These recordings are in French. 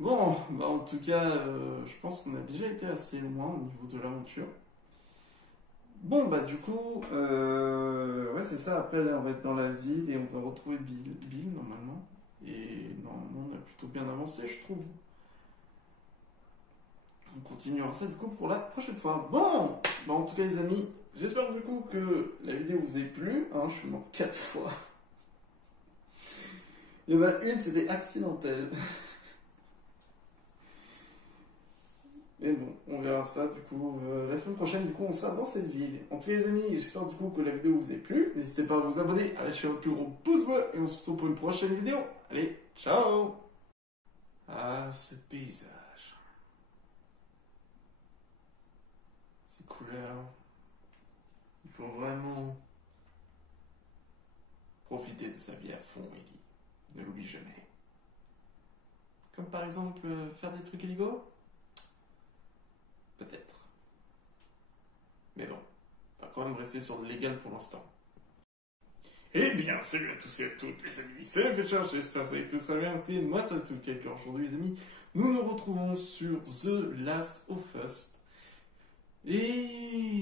Bon, bah en tout cas, je pense qu'on a déjà été assez loin au niveau de l'aventure. Bon, bah du coup, ouais, c'est ça. Après, là, on va être dans la ville et on va retrouver Bill normalement. Et normalement, on a plutôt bien avancé, je trouve. On continuera ça du coup pour la prochaine fois. Bon, bah en tout cas, les amis, j'espère du coup que la vidéo vous ait plu. Hein, je suis mort 4 fois. Il y en a une, c'était accidentel. Mais bon, on verra ça du coup la semaine prochaine. Du coup, on sera dans cette ville. En tout cas, les amis, j'espère du coup que la vidéo vous a plu. N'hésitez pas à vous abonner, à lâcher un plus gros pouce bleu et on se retrouve pour une prochaine vidéo. Allez, ciao! Ah, ce paysage, ces couleurs. Il faut vraiment profiter de sa vie à fond, Ellie. Ne l'oublie jamais. Comme par exemple faire des trucs illégaux? Peut-être. Mais bon, on va quand même rester sur le légal pour l'instant. Eh bien, salut à tous et à toutes les amis, c'est le Fetcher, j'espère que vous allez tous très bien. Et moi, ça va tout le cas aujourd'hui, les amis. Nous nous retrouvons sur The Last of Us. Et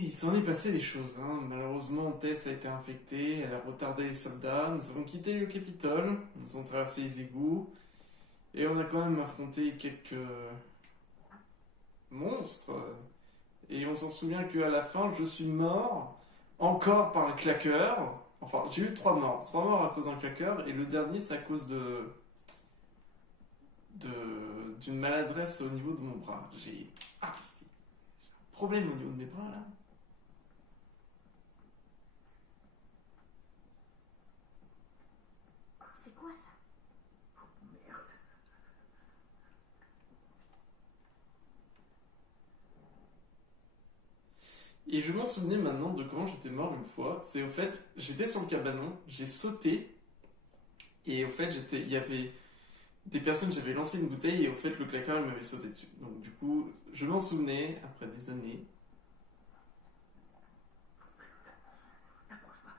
il s'en est passé des choses. Hein. Malheureusement, Tess a été infectée, elle a retardé les soldats. Nous avons quitté le Capitole, nous avons traversé les égouts. Et on a quand même affronté quelques monstres. Et on s'en souvient qu'à la fin, je suis mort, encore par un claqueur. Enfin, j'ai eu 3 morts. 3 morts à cause d'un claqueur, et le dernier, c'est à cause d'une maladresse au niveau de mon bras. J'ai un problème au niveau de mes bras, là. C'est quoi ça? Merde. Et je m'en souvenais maintenant de comment j'étais mort une fois. C'est au fait, j'étais sur le cabanon, j'ai sauté, et au fait, il y avait des personnes, j'avais lancé une bouteille, et au fait, le claqueur, il m'avait sauté dessus. Donc du coup, je m'en souvenais, après des années. N'approche pas.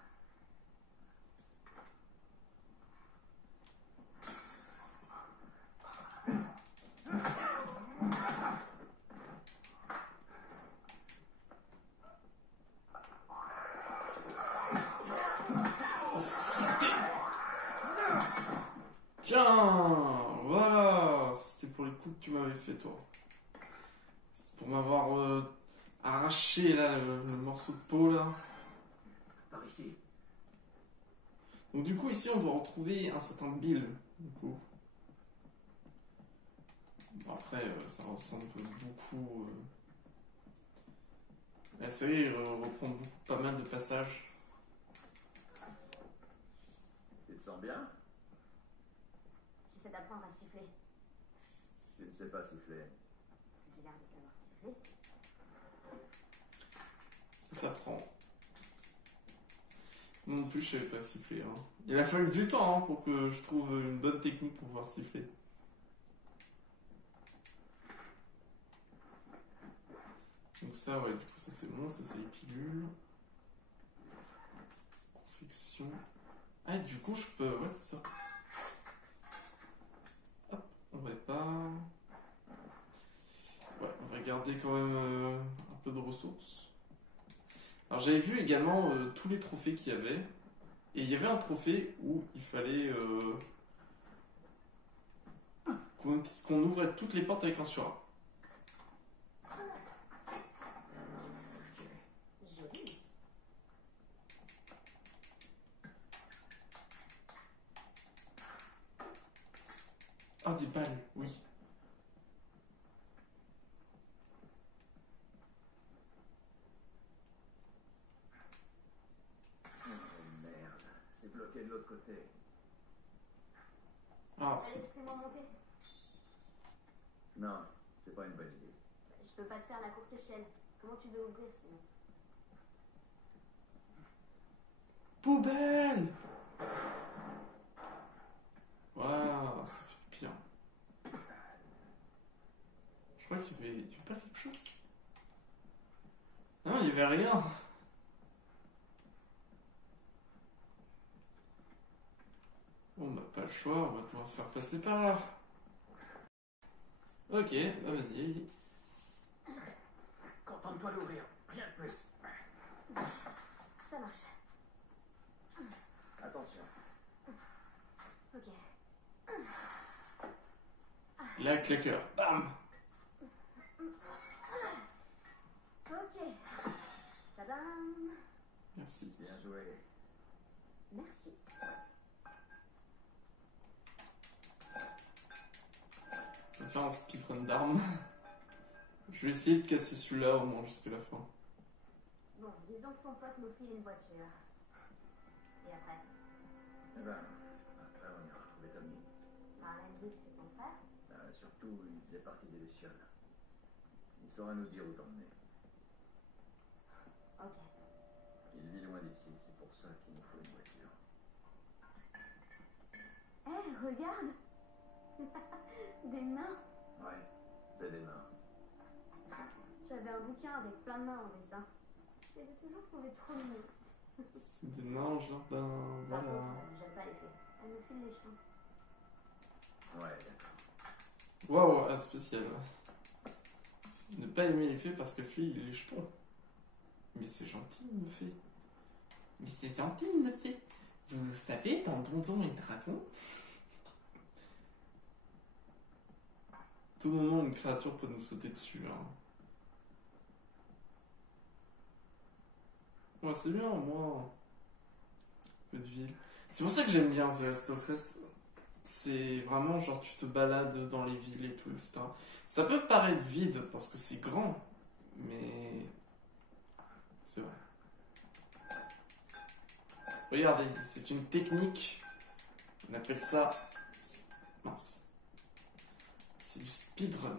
Oh, saleté! Tiens, voilà, c'était pour les coups que tu m'avais fait, toi. C'est pour m'avoir arraché, là, le morceau de peau, là. Par ici. Donc du coup, ici, on doit retrouver un certain Bill, du coup. Bon, après, ça ressemble beaucoup... La série reprend pas mal de passages. Tu te sens bien? J'essaie d'apprendre à siffler. Tu ne sais pas siffler. J'ai l'air de savoir siffler. Ça s'apprend. Moi non plus, je savais pas siffler. Hein. Il a fallu du temps hein, pour que je trouve une bonne technique pour pouvoir siffler. Donc ça, ouais, du coup, ça c'est bon, ça c'est les pilules. Confection. Ah, du coup, je peux... Ouais, c'est ça. Hop, on répare. Ouais, on va garder quand même un peu de ressources. Alors j'avais vu également tous les trophées qu'il y avait. Et il y avait un trophée où il fallait qu'on ouvre toutes les portes avec un surat. Joli. Ah, des balles, oui. Oh merde. C'est bloqué de l'autre côté. Ah, Allez, c'est... fais-moi monter. Non, c'est pas une bonne idée. Je peux pas te faire la courte échelle. Comment tu veux ouvrir sinon? Poubelle! Waouh, ça fait bien. Je crois qu'il y avait... Tu veux pas quelque chose? Non, il y avait rien. Bon, on n'a pas le choix, on va devoir faire passer par là. Ok, bah vas-y. Contente-toi d'ouvrir, rien de plus. Ça marche. Attention. Ok. Là, claqueur. Bam. Ok. Tadam. Merci. Bien joué. Merci. Je vais faire un speedrun d'armes. Je vais essayer de casser celui-là au moins jusqu'à la fin. Bon, disons que ton pote nous file une voiture. Et après? Eh ben, après on ira retrouver Tommy. Enfin, Hendrik, c'est ton frère? Surtout, il faisait partie des Lucioles. Il saura nous dire où t'emmener. Ok. Il vit loin d'ici, c'est pour ça qu'il nous faut une voiture. Hé, regarde! Des nains! Ouais, c'est des nains. J'avais un bouquin avec plein de nains en dessin. Je les ai toujours trouvés trop mignons. C'est des nains au jardin. Par Voilà. contre, j'aime pas les fées. Elles me filent les chiens. Ouais, d'accord. Waouh, spécial. Ne pas aimer les fées parce que fée, il est jeton. Mais c'est gentil, une fée. Mais c'est gentil, une fée. Vous le savez, dans Donjons et Dragons, tout moment, une créature peut nous sauter dessus. Hein. Ouais, c'est bien, moi. Peu de ville. C'est pour ça que j'aime bien The Last of Us. C'est vraiment genre tu te balades dans les villes et tout, etc. Ça peut paraître vide parce que c'est grand, mais c'est vrai. Regardez, c'est une technique. On appelle ça. Mince. C'est du speedrun.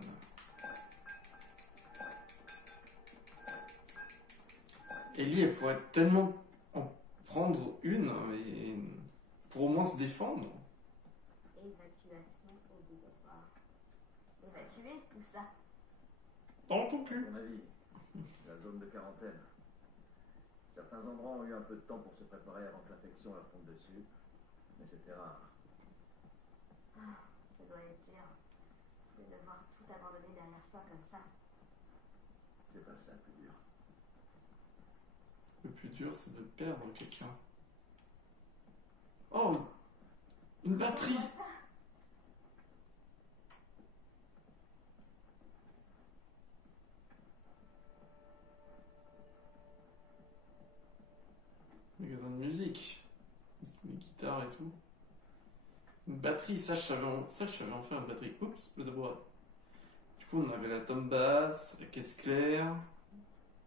Ellie, elle pourrait tellement en prendre une, mais pour au moins se défendre. Évacuation obligatoire. Évacuer? Où ça? Dans ton À cul. mon avis, la zone de quarantaine. Certains endroits ont eu un peu de temps pour se préparer avant que l'infection leur tombe dessus, mais c'était rare. Ah, ça doit être dur. De devoir tout abandonner derrière soi comme ça. C'est pas ça le plus dur. Le plus dur, c'est de perdre quelqu'un. Oh, une batterie. Magasin de musique. Les guitares et tout. Une batterie, ça je savais en faire une batterie. Oups, le d'abord. Du coup, on avait la tome basse, la caisse claire,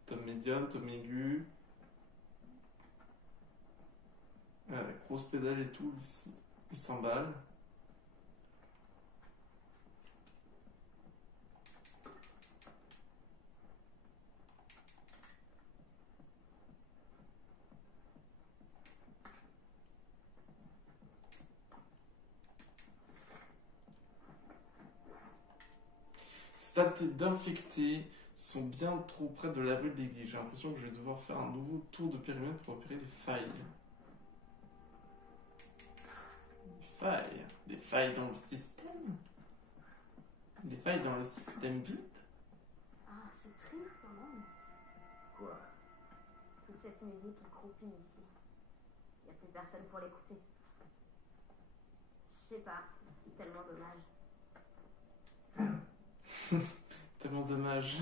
tome médium, tome aigu. La grosse pédale et tout, les cymbales. Stades d'infectés sont bien trop près de la rue de l'église. J'ai l'impression que je vais devoir faire un nouveau tour de périmètre pour repérer des failles. Des failles dans le système. Des failles dans le système vide. Ah, c'est triste quand même. Quoi? Toute cette musique qui croupit ici. Y a plus personne pour l'écouter. Je sais pas, c'est tellement dommage. Tellement dommage.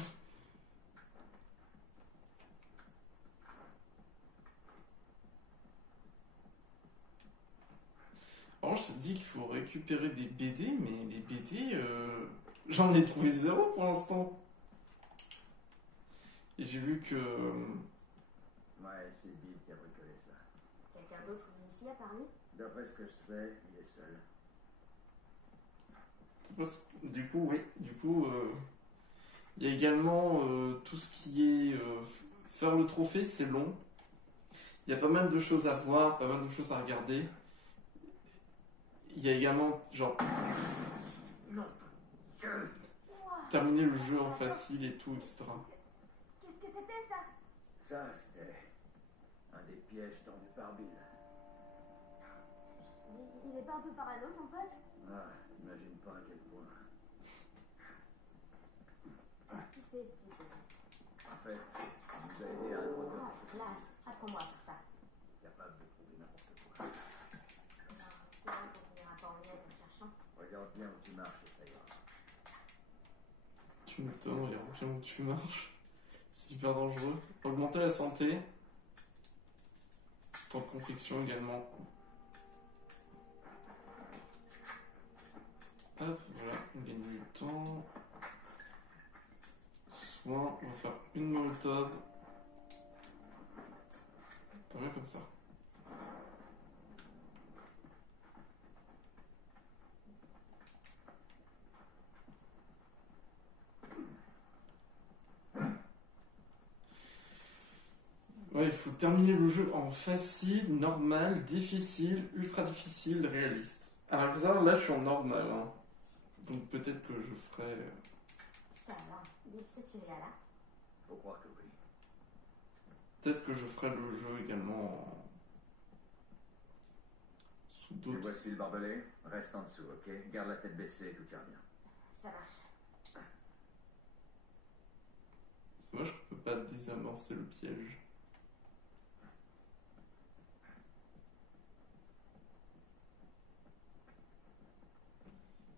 Alors, je te dis qu'il faut récupérer des BD, mais les BD, j'en ai trouvé zéro pour l'instant. Et j'ai vu que. Ouais, c'est Bill qui a bricolé ça. Quelqu'un d'autre vit ici à part lui? D'après ce que je sais, il est seul. Du coup, oui. Du coup, il y a également tout ce qui est. Faire le trophée, c'est long. Il y a pas mal de choses à voir, pas mal de choses à regarder. Il y a également, genre, Non. terminer le jeu en facile et tout, etc. Qu'est-ce que c'était ça? Ça, c'était un des pièges tendus par Bill. Il est pas un peu parano ton pote? Ah, t'imagines pas à quel point. c'est ce qu'il faut. En fait, il nous a aidé à introduire Ah, quelque chose. classe. Apprends-moi à faire ça. Capable de trouver n'importe quoi. Non, c'est vrai qu'on finira pas en miettes en cherchant. Regarde bien où tu marches et ça ira. Tu m'étonnes, regarde bien où tu marches. C'est hyper dangereux. Augmenter la santé. Temps de confection également. Hop, voilà, on gagne du temps. Soin, on va faire une molotov. T'as bien comme ça. Ouais, il faut terminer le jeu en facile, normal, difficile, ultra difficile, réaliste. Alors, il faut savoir, là, je suis en normal. Hein. Donc, peut-être que je ferai... Ça va. Vite, c'est tiré à là. Faut croire que oui. Peut-être que je ferai le jeu également sous Tu d'autres... vois ce fil barbelé? Reste en dessous, ok? Garde la tête baissée et tout ira bien. Ça marche. C'est dommage qu'on peut pas désamorcer le piège.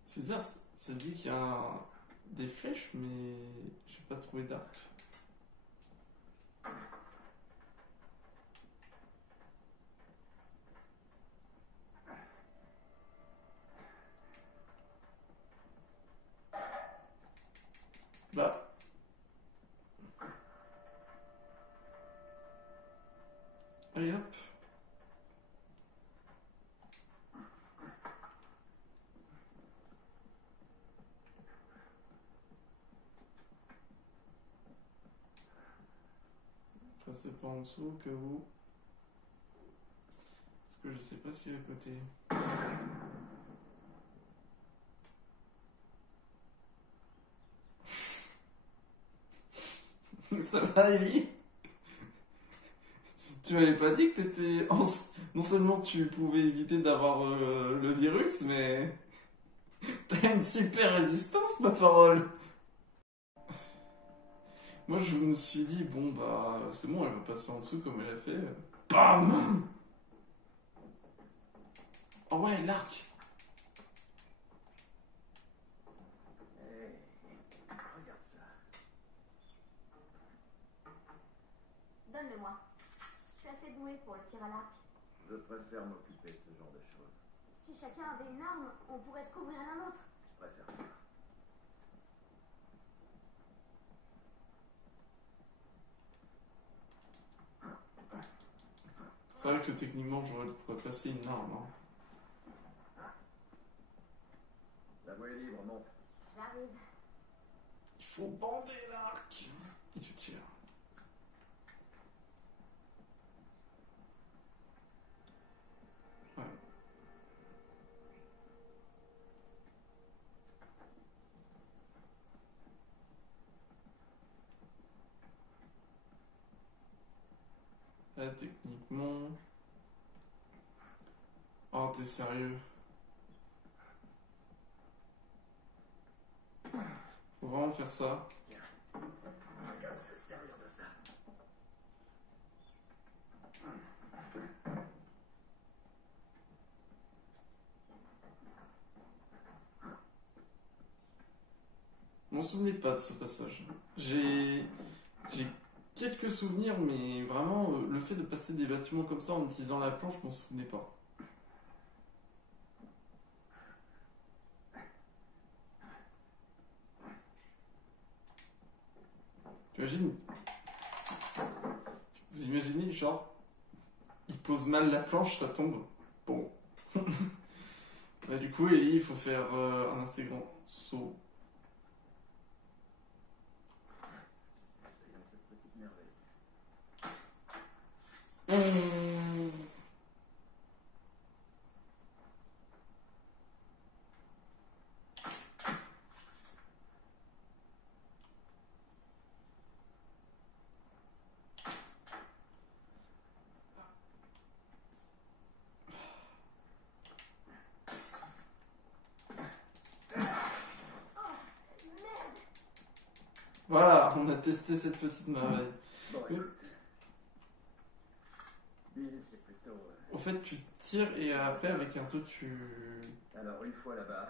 C'est bizarre, ça dit qu'il y a des flèches, mais j'ai pas trouvé d'arc. Bah. Allez hop. Passez pas en dessous au cas où. Parce que je sais pas ce qu'il y a à côté. Ça va, Ellie? Tu m'avais pas dit que t'étais... Non seulement tu pouvais éviter d'avoir le virus, mais... T'as une super résistance, ma parole! Moi, je me suis dit, bon, bah, c'est bon, elle va passer en dessous comme elle a fait. BAM! Oh ouais, l'arc! Hey, regarde ça. Donne-le-moi. Je suis assez douée pour le tir à l'arc. Je préfère m'occuper de ce genre de choses. Si chacun avait une arme, on pourrait se couvrir l'un l'autre. Je préfère ça. C'est vrai que techniquement, j'aurais pourrais passer une arme. Hein. La voie est libre, monte. J'arrive. Il faut bander l'arc! Et tu tires. Ouais. Là, techniquement... Oh, t'es sérieux? Faut vraiment faire ça? Regarde, se servir de ça. Je m'en souvenais pas de ce passage. J'ai quelques souvenirs, mais vraiment, le fait de passer des bâtiments comme ça en utilisant la planche, je m'en souvenais pas. Tu imagines? Vous imaginez, genre, il pose mal la planche, ça tombe. Bon. Bah, du coup, Ellie, il faut faire un assez grand saut. Essayons cette petite merveille. on a testé cette petite merveille. Bon, Oui. écoute. Bill, c'est plutôt... En fait, tu tires et après, avec un truc, tu... Alors, une fois là-bas,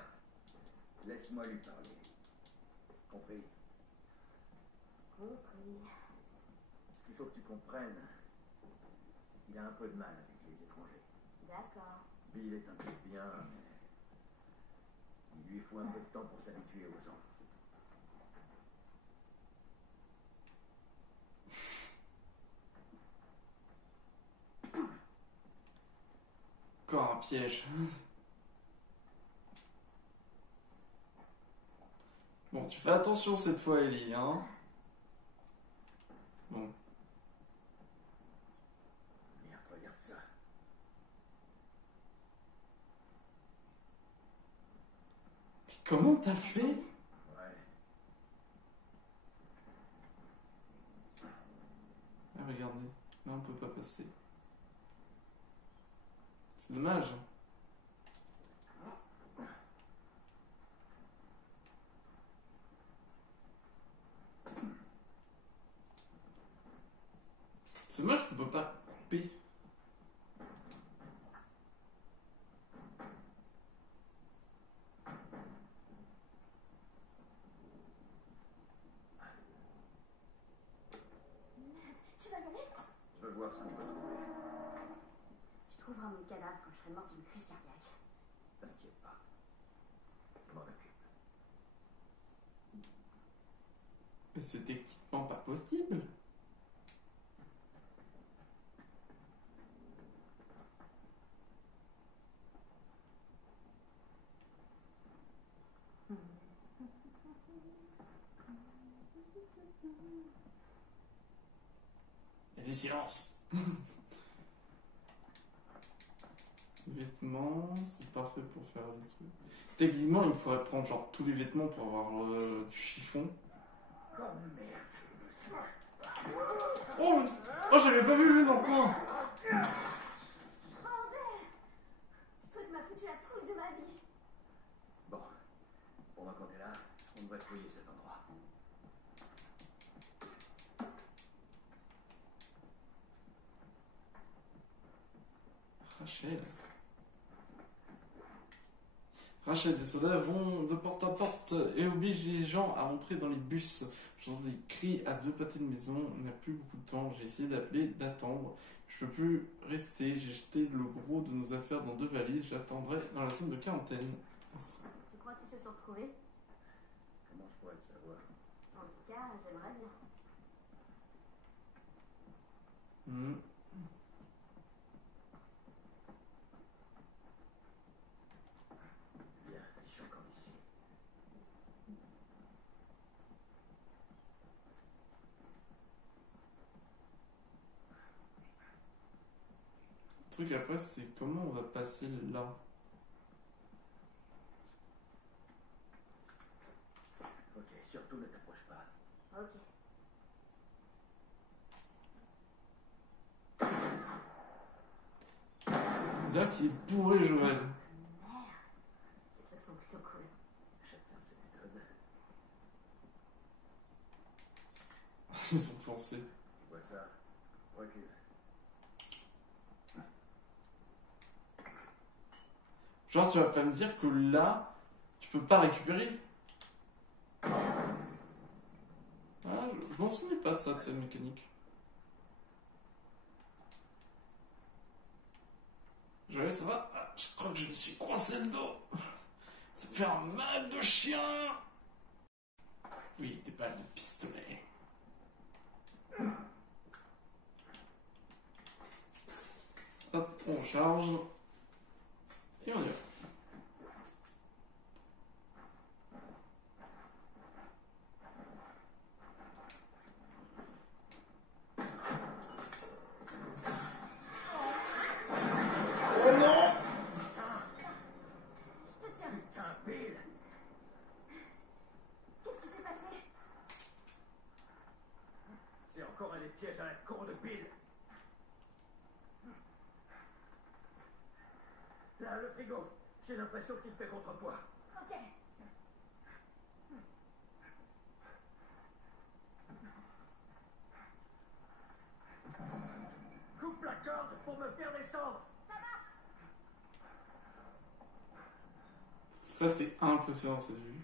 laisse-moi lui parler. Compris? Compris. Ce qu'il faut que tu comprennes, c'est qu'il a un peu de mal avec les étrangers. D'accord. Bill est un peu bien, mais il lui faut un peu de temps pour s'habituer aux gens. Encore un piège. Bon, tu fais attention cette fois, Ellie, hein. Bon. Merde, regarde ça. Mais comment t'as fait? Ouais. Ah, regardez. Là, on peut pas passer. C'est dommage. C'est dommage qu'on peut pas couper. Tu vas y aller? Je veux voir ce qu'on peut trouver. Tu trouveras mon cadavre quand je serai morte d'une crise cardiaque. T'inquiète pas. Je m'en occupe. Mais c'est techniquement pas possible. Il y a des silences. Vêtements, c'est parfait pour faire des trucs. Techniquement, il pourrait prendre genre tous les vêtements pour avoir du chiffon. Oh merde. Oh, oh, j'avais pas vu lui dans le coin. Bordel! Ce truc m'a foutu la trouille de ma vie. Bon. Pendant qu'on est là, on devrait fouiller cet endroit. Rachel. Rachel, des soldats vont de porte à porte et obligent les gens à entrer dans les bus. J'entends des cris à deux pâtés de maison. On n'a plus beaucoup de temps. J'ai essayé d'appeler, d'attendre. Je peux plus rester. J'ai jeté le gros de nos affaires dans 2 valises. J'attendrai dans la zone de quarantaine. Tu crois qu'ils se sont retrouvés? Comment je pourrais le savoir? En tout cas, j'aimerais bien. Hmm. Bien, si je suis encore ici. Le truc après, c'est comment on va passer là. Ok, surtout ne t'approche pas. Ok. C'est-à-dire qu'il est bourré, Joël. Merde. Ces trucs sont plutôt cool. Chacun ses méthodes. Ils ont pensé. Tu vois ça? Recule. Genre, tu vas pas me dire que là, tu peux pas récupérer. Ah, je m'en souviens pas de ça, de cette mécanique. Joël, ça va? Ah, je crois que je me suis coincé le dos. Ça me fait un mal de chien. Oui, des balles de pistolet. Hop, on charge. Et on y va. Oh non! Je te tiens. Putain, Bill! Qu'est-ce qui s'est passé? C'est encore un des pièges à la con de Bill! Là, le frigo! J'ai l'impression qu'il fait contrepoids. Ok. coupe la corde pour me faire descendre. Ça, c'est impressionnant cette vue.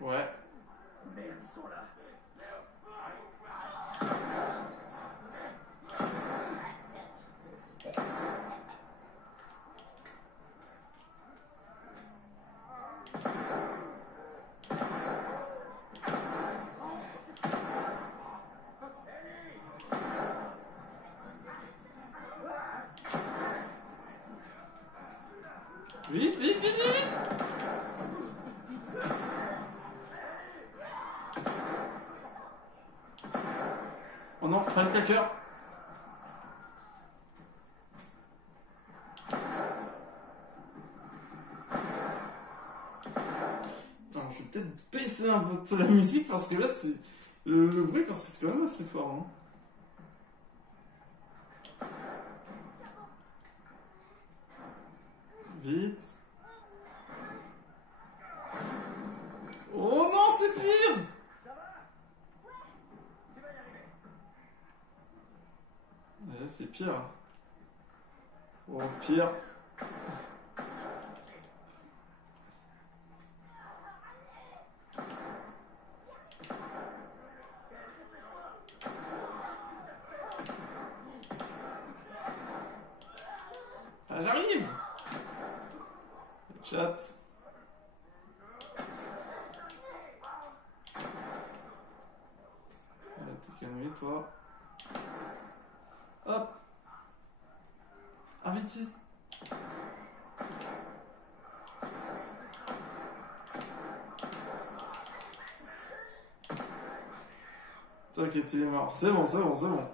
Ouais. Merde, ils sont là. Vite, vite, vite, vite! Oh non, pas le claqueur! Alors, je vais peut-être baisser un peu la musique parce que là, c'est le bruit, parce que c'est quand même assez fort. Hein. Vite! Oh non, c'est pire! Ça va? Ouais. Tu vas y arriver. Ouais, c'est pire. Oh, pire. Ah, j'arrive! Chat. T'es calmé, toi. Hop! Ah, vite, vite! T'inquiète, il est mort. C'est bon, c'est bon, c'est bon.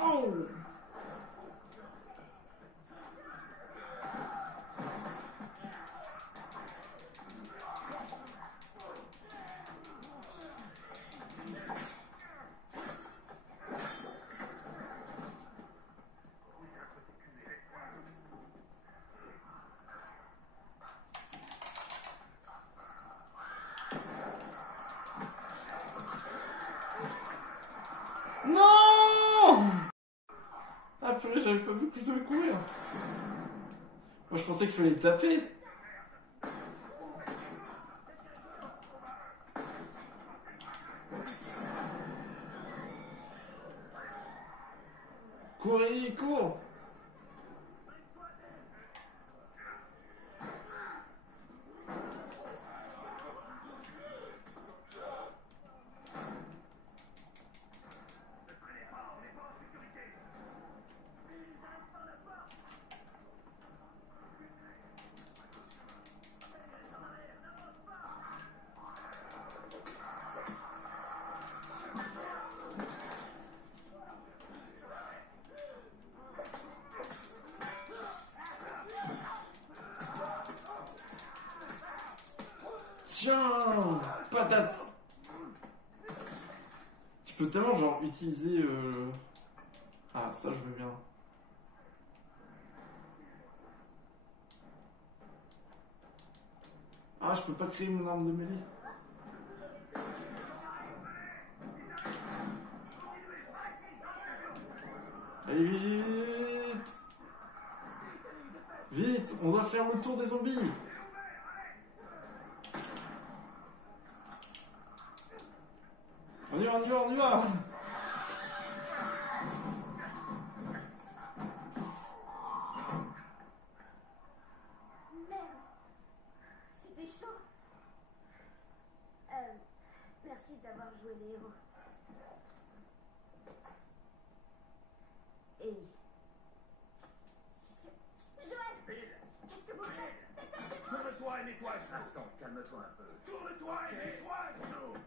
Oh! Non! Ah purée, j'avais pas vu que je devais courir. Moi je pensais qu'il fallait taper. Courir, cours! Tiens! Patate! Tu peux tellement genre utiliser... Ah, ça je veux bien. Ah, je peux pas créer mon arme de mêlée. Allez, vite! Vite! On doit faire le tour des zombies! On y va, on y va, on y va! Merde. C'était chaud. Merci d'avoir joué les héros. Et... Joël! Bill, Qu'est-ce que vous faites? tourne-toi et nettoie ça. Attends, calme-toi un peu. Tourne-toi et nettoie Joe.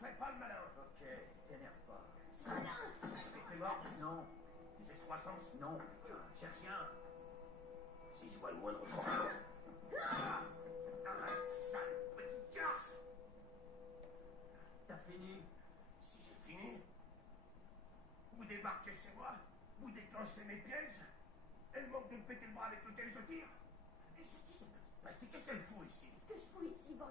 Fais pas le malin. Ok, t'énerve pas. T'es mort? Non. Les excroissances? Non. Cherche rien. Si je vois le moindre problème. Arrête, sale petite garce. T'as fini? Si j'ai fini, vous débarquez chez moi, vous déclenchez mes pièges, elle manque de me péter le bras avec lequel je tire. Et c'est qui cette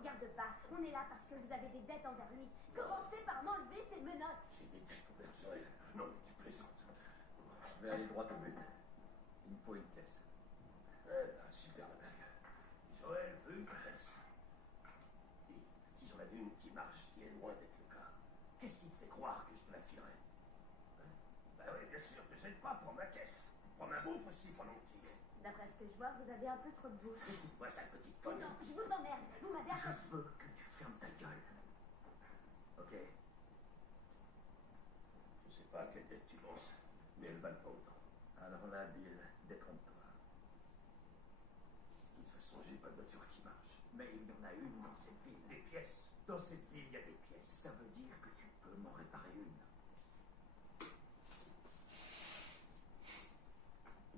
regarde pas. On est là parce que vous avez des dettes envers lui. Commencez par m'enlever ces menottes. J'ai des dettes envers Joël. Non, mais tu plaisantes. Je vais aller droit au but. Il me faut une caisse. Super la blague. Joël veut une caisse. Et si j'en avais une qui marche, qui est loin d'être le cas, qu'est-ce qui te fait croire que je te la filerais? Bah oui, bien sûr que j'aide pas, prends ma caisse. Prends ma bouffe aussi pendant que tu y es. D'après ce que je vois, vous avez un peu trop de bouffe. Écoute-moi, sale petite conne. Non, je vous emmerde. Vous m'avez Je attaché. veux que tu fermes ta gueule. Ok. Je sais pas à quelle dette tu penses, mais elles valent pas autant. Alors là, Bill, détrompe-toi. De toute façon, j'ai pas de voiture qui marche. Mais il y en a une dans cette ville. Des pièces. Dans cette ville, il y a des pièces. Ça veut dire que tu peux m'en réparer une.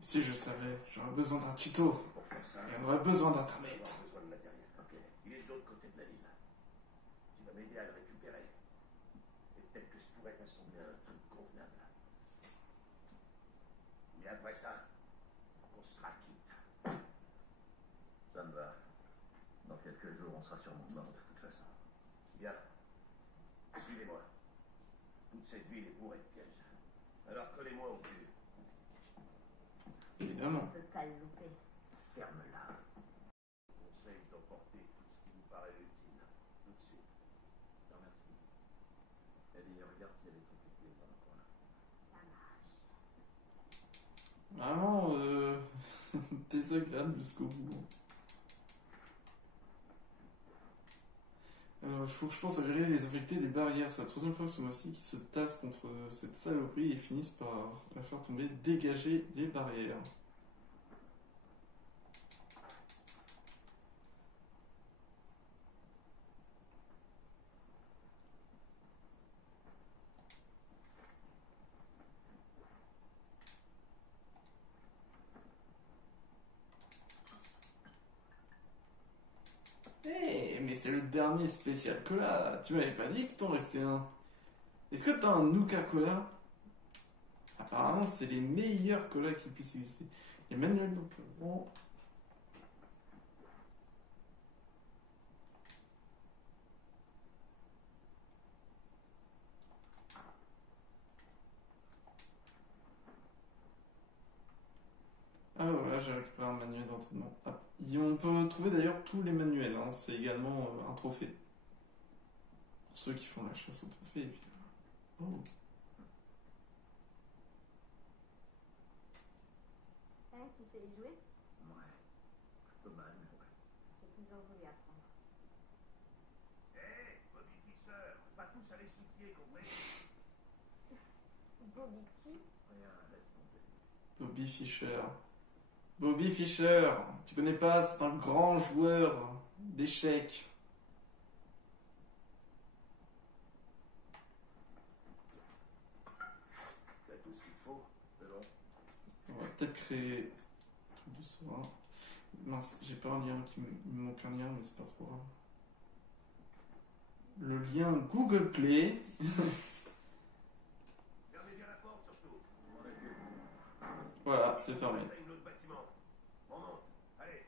Si je savais, j'aurais besoin d'un tuto. Pour faire ça, Et on aurait besoin tu vas d'internet. avoir besoin de matériel. Ok. Il est de l'autre côté de la ville. Tu vas m'aider à le récupérer. Et peut-être que je pourrais t'assembler un truc convenable. Mais après ça, on sera quitte. Ça me va. Dans quelques jours, on sera sûrement mort de toute façon. Bien. Suivez-moi. Toute cette ville est bourrée de pièges. Alors collez-moi au cul. Évidemment. On peut pas le louper. Ferme-la. Conseille d'emporter tout ce qui vous paraît utile. Tout de suite. Je te remercie. Eddie, regarde s'il y a des trucs utiles dans le coin. Ça marche. Vraiment désagréable jusqu'au bout. Alors, il faut que je pense à virer les affectés des barrières. C'est la troisième fois ce mois-ci qu'ils se tassent contre cette saloperie et finissent par la faire tomber. Dégager les barrières. Eh, mais c'est le dernier spécial cola. Tu m'avais pas dit que t'en restait un. Est-ce que t'as un Nuka Cola? Apparemment, c'est les meilleurs colas qui puissent exister. Il y a Manuel Dupont. Ah voilà, j'ai récupéré un manuel d'entraînement. Ah, on peut trouver d'ailleurs tous les manuels, hein. C'est également un trophée. Pour ceux qui font la chasse au trophée, évidemment. Oh. Hein, tu sais y jouer? Ouais. Plutôt mal, mais ouais. J'ai toujours voulu apprendre. Hé, Bobby Fischer, pas tous à l'essiquier, compris? Bobby qui? Rien, laisse tomber. Bobby Fischer. Bobby Fischer, tu connais pas, c'est un grand joueur d'échecs. T'as tout ce qu'il te faut, c'est bon. On va peut-être créer un truc de ça. Mince, j'ai pas un lien il me manque un lien, mais c'est pas trop grave. Le lien Google Play. Fermez bien la porte, surtout. Voilà, c'est fermé. Atteigne l'autre bâtiment. On monte. Allez.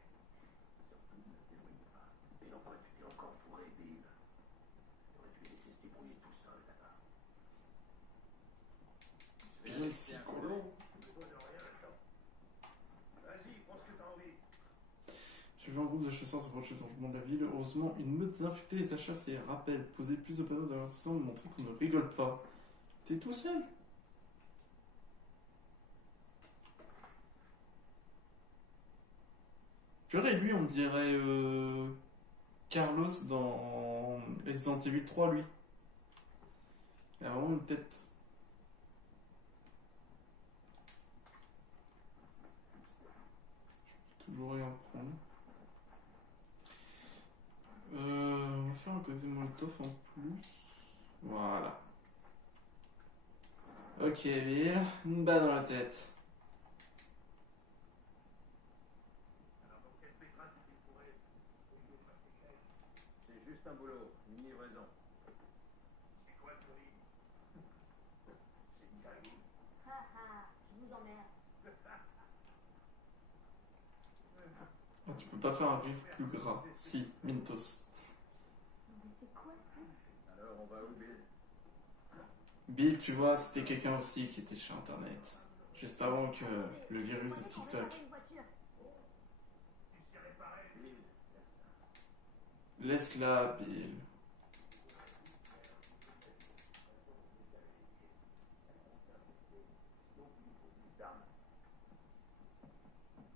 Surtout, ne t'éloigne pas. Et non, tu t'es encore fourré, Bill. T'aurais dû les laisser se débrouiller tout seul, là-bas. Bill, c'est colo. Besoin de rien, attends. Vas-y, prends ce que t'as envie. J'ai vu un groupe de chasseurs s'approcher tranquillement de la ville. Heureusement, une meute d'infectés les achats et rappelle. Poser plus de panneaux d'avertissement, montrer qu'on ne rigole pas. T'es tout seul? Purée, lui, on dirait Carlos dans Resident Evil 3, lui. Il a vraiment une tête. Je peux toujours rien prendre. On va faire un côté molotov en plus. Voilà. Ok, Bill. Une balle dans la tête. Alors, dans quel pétrin tu t'es fourré? C'est juste un boulot, une livraison. C'est quoi le prix? C'est une gamine. Haha, je vous emmerde. Ah, tu peux pas faire un riff plus gras. Si, Mintos. On va où, Bill? Bill, tu vois, c'était quelqu'un aussi qui était chez Internet. Juste avant que le virus de TikTok. Une voiture. Tu sais réparer, Bill? Laisse-la, Bill.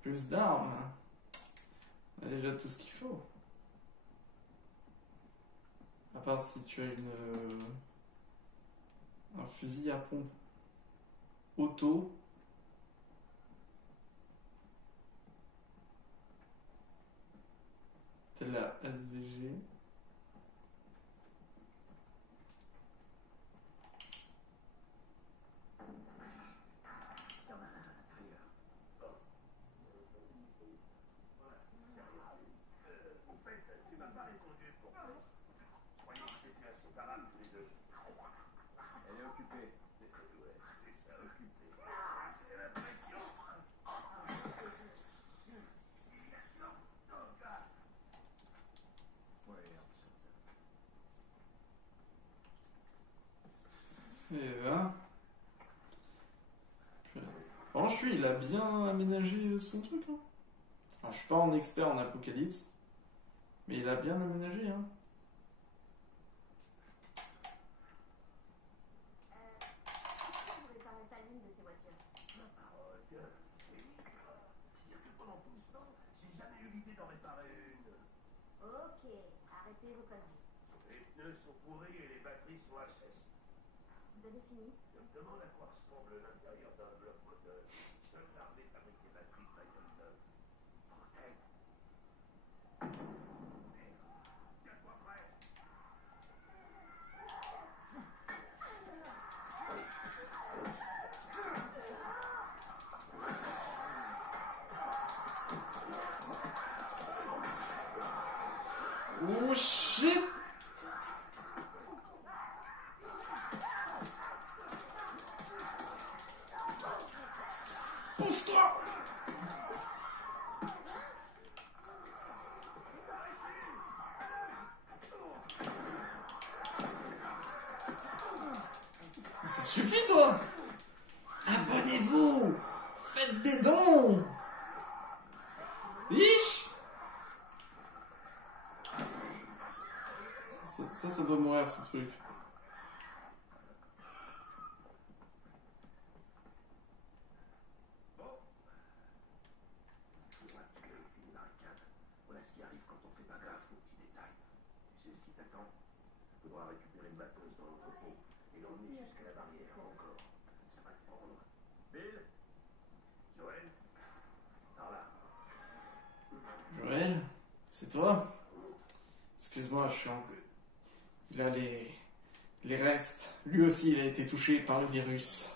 Plus d'armes. On a déjà tout ce qu'il faut. À part si tu as un fusil à pompe auto. Telle la SVG. Il y en a un à l'intérieur. Au fait, tu m'as pas répondu pour Chris. Je croyais que c'était inséparables tous les deux. Elle est occupée. Ouais, c'est ça, occupée. C'est l'impression. Ouais, Et là. Franchement, il a bien aménagé son truc. Hein. Alors, je suis pas un expert en apocalypse. Mais il a bien aménagé. Hein. Pourquoi vous réparez pas l'une de ces voitures? ma parole, c'est-à-dire que pendant tout ce temps, j'ai jamais eu l'idée d'en réparer une. Ok, arrêtez vos conneries. Les pneus sont pourris et les batteries sont HS. Vous avez fini? Je me demande à quoi ressemble l'intérieur d'un bloc moteur. Seul l'armée fabrique des batteries de bagnole neuve. Bordel. Tiens-toi prêt. Oh shit! Pousse-toi! Ça suffit, toi! Abonnez-vous! Faites des dons! Ish! Ça doit mourir, ce truc. Bon. Tu auras tué une barricade. Voilà ce qui arrive quand on fait pas gaffe aux petits détails. Tu sais ce qui t'attend. Faudra récupérer le matos dans l'entrepôt et l'emmener jusqu'à la barrière encore. Ça va te prendre. Bill? Joël? Par là. Joël, c'est toi? Excuse-moi, je suis en... Il a les restes. Lui aussi, il a été touché par le virus.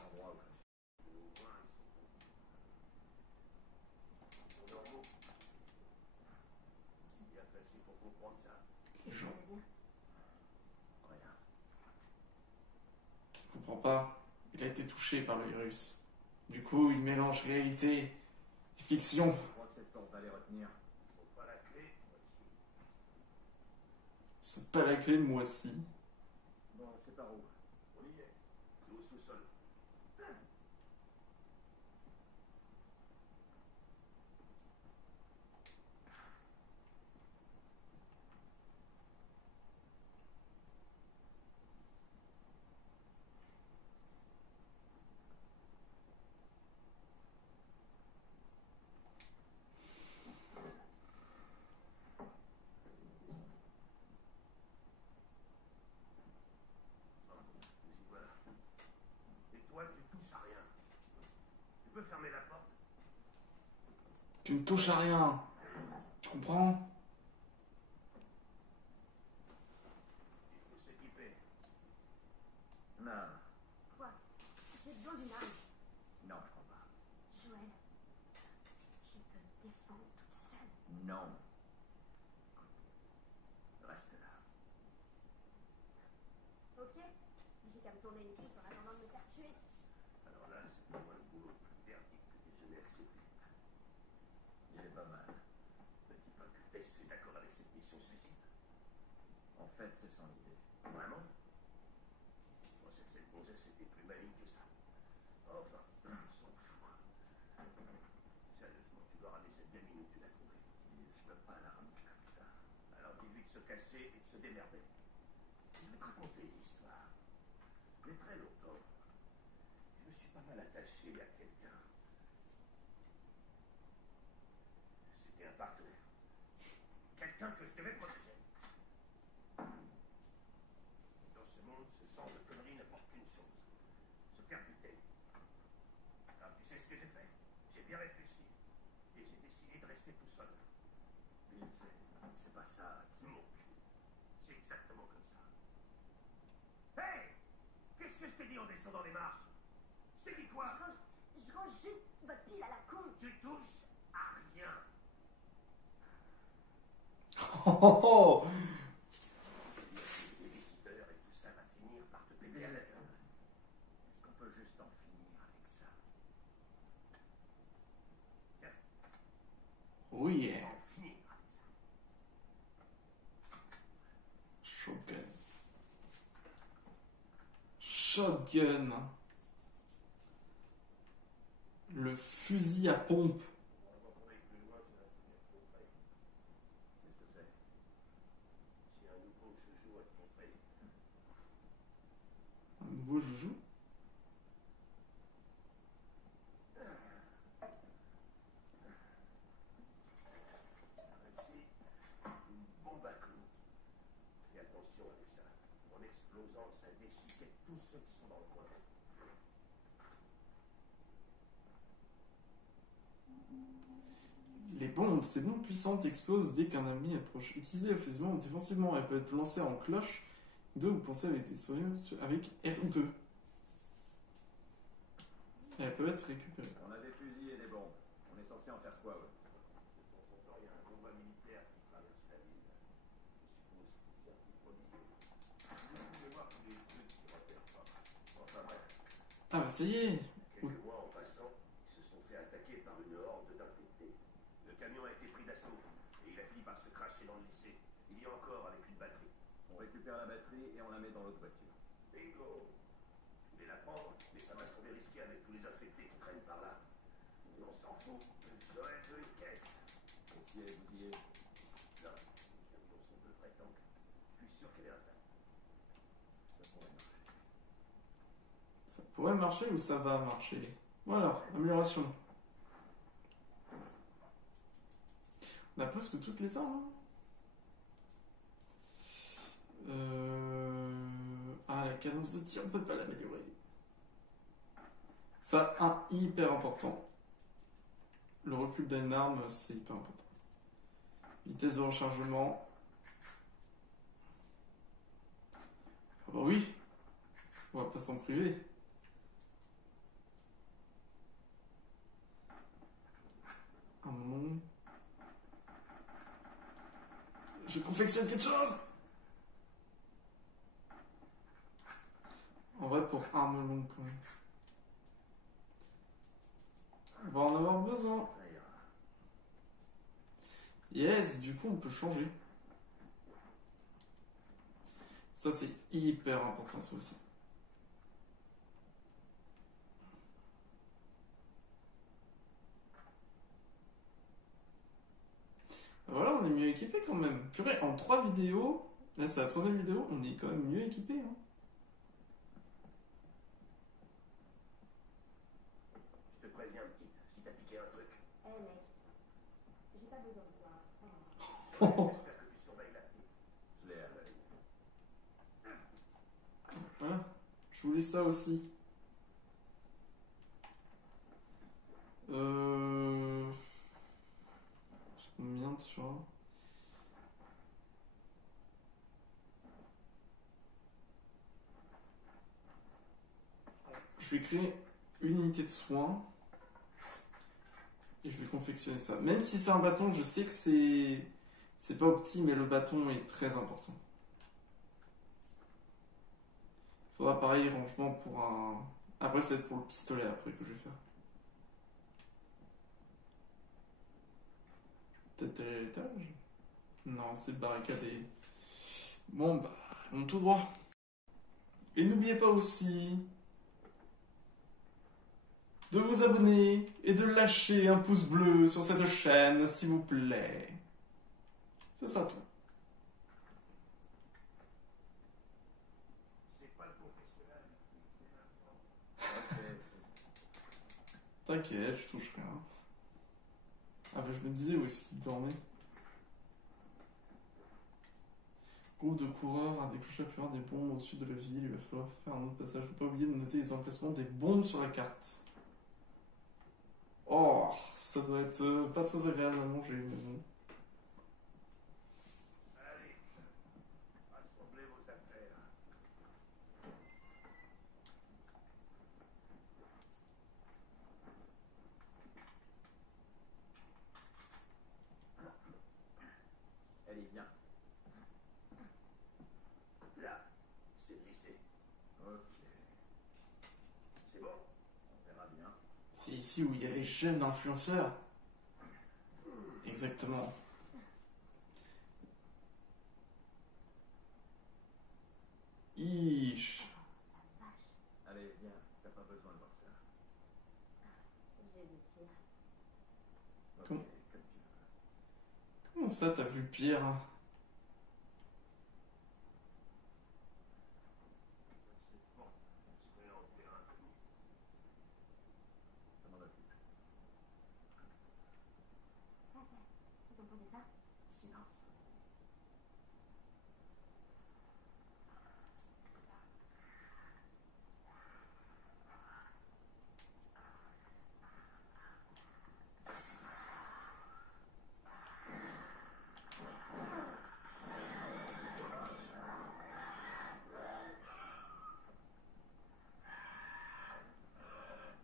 Il a passé pour comprendre ça. Je Ça veut dire? Rien. comprends pas. Il a été touché par le virus. Du coup, il mélange réalité et fiction. Je crois que cette porte va les retenir. Ils sont pas la clé, voici. C'est pas la clé de moi-ci. Bon, c'est par où? On y est. C'est au sous-sol. Nous y voilà. Et toi, tu touches à rien. Tu peux fermer la porte? Tu ne touches à rien. Tu comprends? Il faut s'équiper. Non. Quoi? J'ai besoin d'une arme. Non, je crois pas. Joël, je peux me défendre toute seule. Non. Reste là. Ok? J'ai qu'à me tourner une cuisse en attendant de me faire tuer. Alors là, c'est pour moi le boulot le plus verdict que j'ai jamais accepté. Il est pas mal. Ne dis pas que Tess est d'accord avec cette mission suicide. En fait, c'est son idée. Vraiment? pensais que cette gonzesse était plus maligne que ça. Enfin, on s'en fout. Sérieusement, tu dois ramener cette gamine où tu l'as trouvée. Je peux pas la ramener comme ça. Alors dis-lui de se casser et de se démerder. Je vais te raconter une histoire. Il y a très longtemps, je me suis pas mal attaché à quelqu'un. C'était un partenaire. Quelqu'un que je devais protéger. Dans ce monde, ce genre de conneries n'apporte qu'une chose. Se faire buter. Alors tu sais ce que j'ai fait? J'ai bien réfléchi. Et j'ai décidé de rester tout seul. Bill, c'est pas ça. C'est mon cul. C'est exactement comme ça. Hey! Qu'est-ce que je t'ai dit en descendant les marches? Je t'ai dit quoi? Je range juste votre pile à la con. Tu touches à rien. Oh, oh, oh. Les visiteurs et tout ça va finir par te péter à la gueule. Est-ce qu'on peut juste en finir avec ça? Tiens, Oh yeah. en finir avec ça. Shotgun. Shotgun. Le fusil à pompe. Qu'est-ce que c'est? Si un nouveau joujou à te montrer. Un nouveau joujou. Ici, une bombe à clous. Fais attention avec ça. En explosant, ça déchiquette tous ceux qui sont dans le coin. Les bombes, ces bombes puissantes explosent dès qu'un ami approche. Utilisée offensivement ou défensivement, elle peut être lancée en cloche. Deux, vous pensez avec des souvenirs avec R2. Et elle peut être récupérée. On a des fusils et des bombes. On est censé en faire quoi, ouais? De temps en temps, il y a un combat militaire qui traverse la ville. Je suppose qu'il vient improviser. Vous pouvez voir tous les trucs qui ne repèrent pas. Enfin bref. Ah bah ça y est. Quelques mois en passant, ils se sont fait attaquer par une horde d'infectés. Le camion a été pris d'assaut et il a fini par se cracher dans le lycée. Il y a encore avec une batterie. On récupère la batterie et on la met dans l'autre voiture. Bingo! Je vais la prendre, mais ça m'a semblé risqué avec tous les infectés qui traînent par là. Mais on s'en fout. Joël veut une caisse. Et si elle est bousillée? Non, ces camions sont de vrais tanks. Je suis sûr qu'elle est intacte. Ça pourrait marcher. Ça pourrait marcher ou ça va marcher. Voilà, amélioration. On a presque toutes les armes. Hein. Ah, la cadence de tir, on peut pas l'améliorer. Ça, hyper important. Le recul d'une arme, c'est hyper important. Vitesse de rechargement. Ah bah oui. On va pas s'en priver. Un moment. Je confectionne quelque chose. En vrai, pour arme longue, quand même. On va en avoir besoin. Ça ira. Yes, du coup, on peut changer. Ça, c'est hyper important, ça aussi. Voilà, on est mieux équipé quand même. Purée, en 3 vidéos, là c'est la 3e vidéo, on est quand même mieux équipé. Hein. Je te préviens, petite, si t'as piqué un truc. Eh mec, j'ai pas besoin de toi. J'espère que tu surveilles la petite. Je l'ai avalé. Voilà, je voulais ça aussi. J'ai combien de sur. Je vais créer une unité de soins. Et je vais confectionner ça. Même si c'est un bâton, je sais que c'est pas opti, mais le bâton est très important. Il faudra pareil rangement pour un. Après, ça va être pour le pistolet après que je vais faire. Peut-être aller à l'étage? Non, c'est barricadé. Bon, bah, on tout droit. Et n'oubliez pas aussi de vous abonner et de lâcher un pouce bleu sur cette chaîne, s'il vous plaît. Ce sera tout. C'est pas le professionnel, c'est Vincent. Ok, T'inquiète, je touche rien. Ah bah je me disais où est-ce qu'il dormait. Groupe de coureurs a déclenché la plupart des bombes au-dessus de la ville. Il va falloir faire un autre passage. Faut pas oublier de noter les emplacements des bombes sur la carte. Oh, ça doit être pas très agréable à manger, mais bon. Allez, rassemblez vos affaires. allez, viens. Là, c'est le lycée. Ok, C'est bon? on verra bien. C'est ici où il y a les jeunes influenceurs. Exactement. Ish. Allez, viens, t'as pas besoin de voir ça. J'ai vu pire. Ok, Comment- comme tu veux. Comment ça, t'as vu pire, hein? C'est bon. On serait en terrain de nous. Ça m'en occupe. Vous entendez ça? Silence.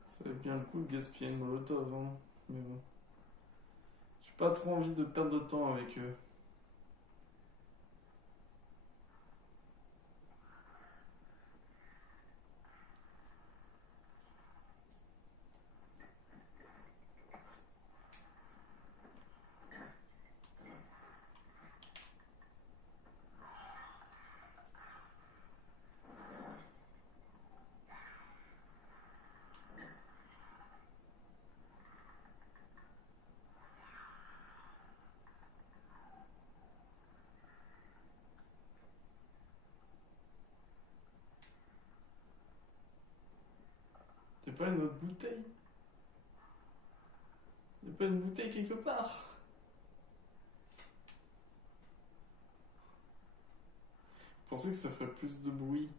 Ça va être bien le coup de gaspiller une molotov, hein. Mais bon. J'ai pas trop envie de perdre de temps avec eux. Y'a pas une autre bouteille? Y'a pas une bouteille quelque part? Je pensais que ça ferait plus de bruit.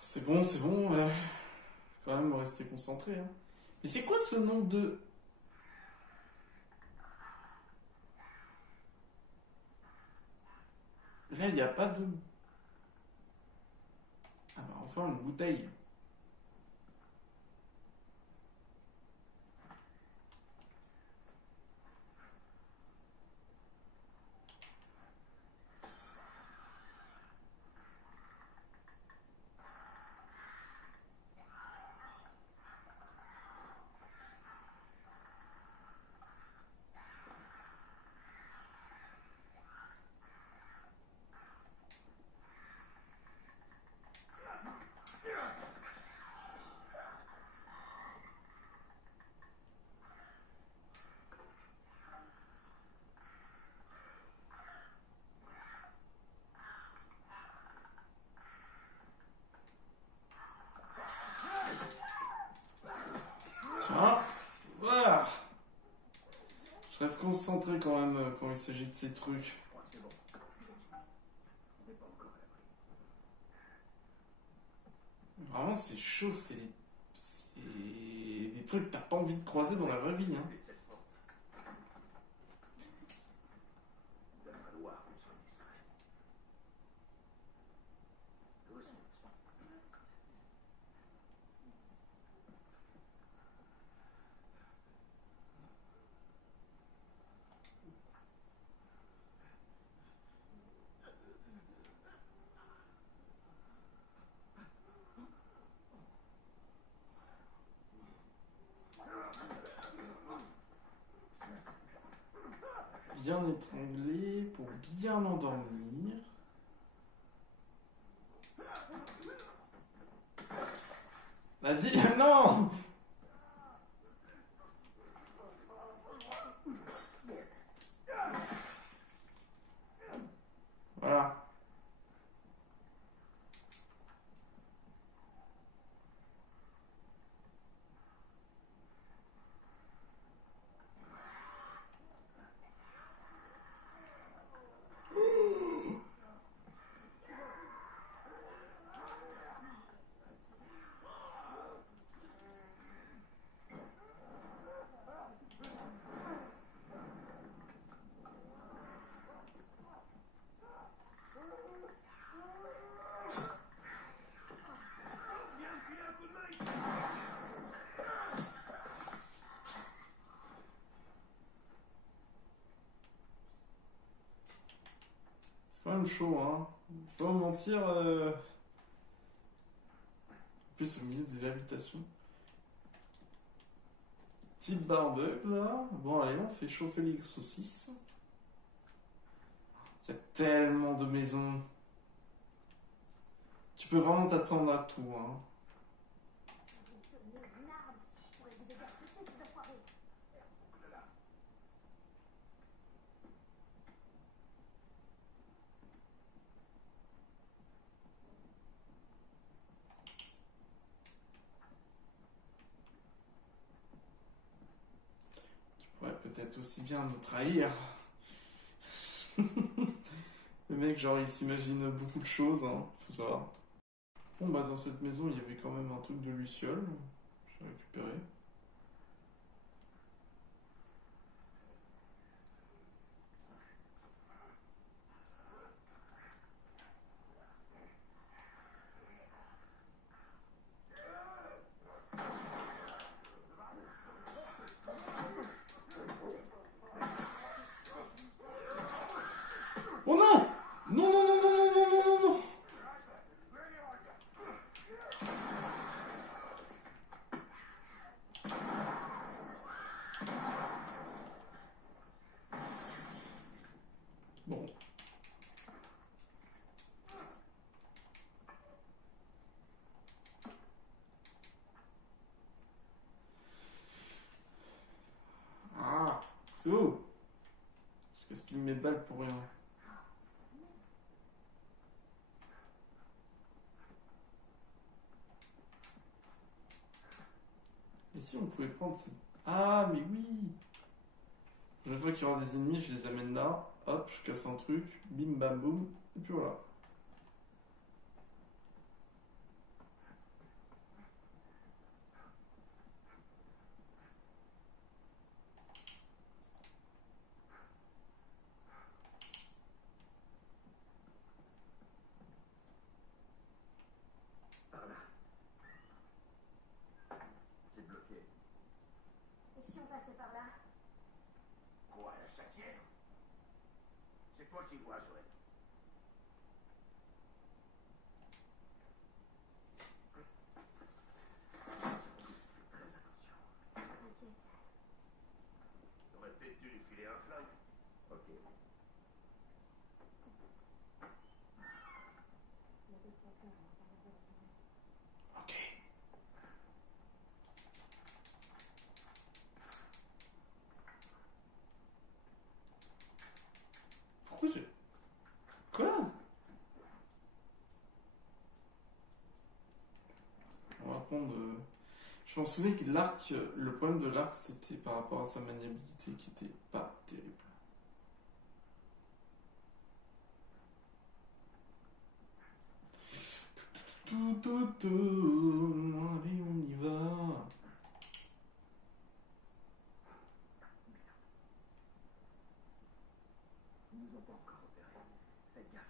C'est bon? C'est bon, quand même rester concentré, hein. Mais c'est quoi ce nom de... Là, il n'y a pas de... Ah bah enfin, une bouteille. Tiens, voilà. Je reste concentré quand même quand il s'agit de ces trucs. Ouais, c'est bon. On n'est pas encore à l'abri. Vraiment, c'est chaud, c'est des trucs que t'as pas envie de croiser dans la vraie vie, hein. Clé de cette porte. bien étrangler, pour bien l'endormir. Vas-y, non! Voilà. C'est quand même chaud, hein. Faut pas me mentir. En plus, au milieu des habitations. Petite barbecue, là. Bon, allez, on fait chauffer les saucisses. Il y a tellement de maisons. Tu peux vraiment t'attendre à tout, hein. Une arme. Je pourrais vous aider à pousser ces enfoirés. Tu pourrais peut-être aussi bien me trahir. Le mec, genre, il s'imagine beaucoup de choses, hein. Faut savoir. Bon, bah, dans cette maison, il y avait quand même un truc de luciole. J'ai récupéré. Oh non! Non, non, non, non, non, non, non, non, non! Bon. Ah, c'est où? Je gaspille mes balles pour rien. Et si on pouvait prendre cette... Ah, mais oui! Chaque fois qu'il y aura des ennemis, je les amène là. Hop, je casse un truc. Bim, bam, boum. Et puis voilà. Par là. C'est bloqué. Et si on passait par là? Quoi, la chatière? C'est toi qui vois, Joël. Très attention. T'inquiète. T'aurais peut-être dû lui filer un flingue. Ok. Il y a des facteurs, on va pas la Ok. Pourquoi j'ai... Quoi? On va prendre... Je m'en souviens que l'arc, le problème de l'arc, c'était par rapport à sa maniabilité qui était pas terrible. Allez, on y va. Ils nous ont pas encore repérés. Faites gaffe.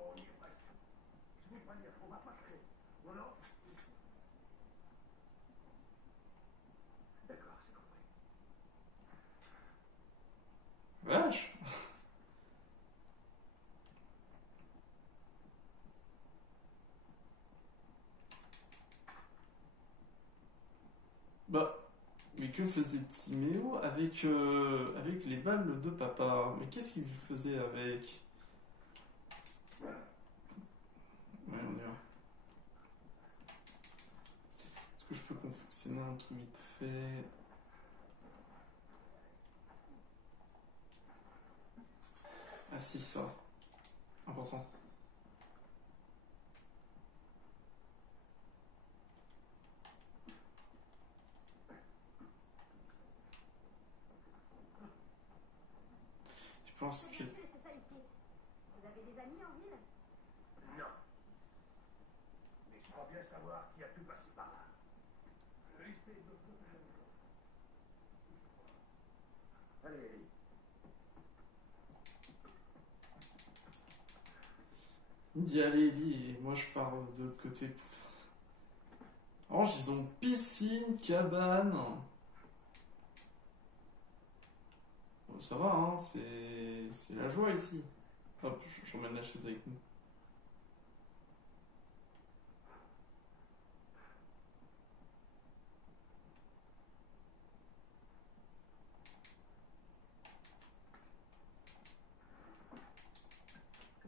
On y est presque. Je vous préviens, on va pas traîner. Non, non. D'accord, c'est compris. Vache. Bah, mais que faisait Timéo avec les balles de papa? Mais qu'est-ce qu'il faisait avec? Ouais, on dirait. Est-ce que je peux confectionner un truc vite fait? Ah si, ça. Important. Je pense que... Monsieur, c'est ça ici. Vous avez des amis en ville? Non. Mais je crois bien savoir qui a pu passer par là. Allez, Ellie. Il dit allez, Ellie, et moi je pars de l'autre côté. Oh, ils ont piscine, cabane. Bon, ça va, hein, c'est la joie ici. Hop, j'emmène la chaise avec nous.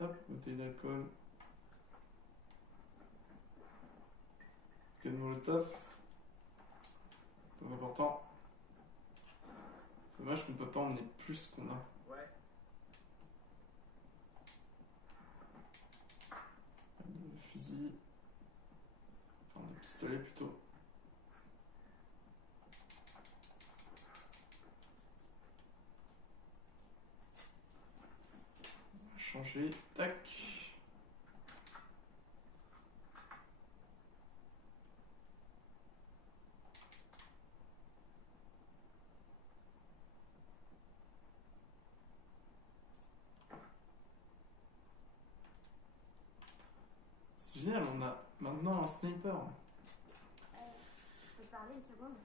Hop, bouteille d'alcool. Cocktail Molotov. C'est important. C'est dommage qu'on ne peut pas emmener plus qu'on a. Ouais. Des fusils. Enfin, des pistolets plutôt. On va changer. Tac. C'est génial, on a maintenant un sniper. Je peux te parler une seconde?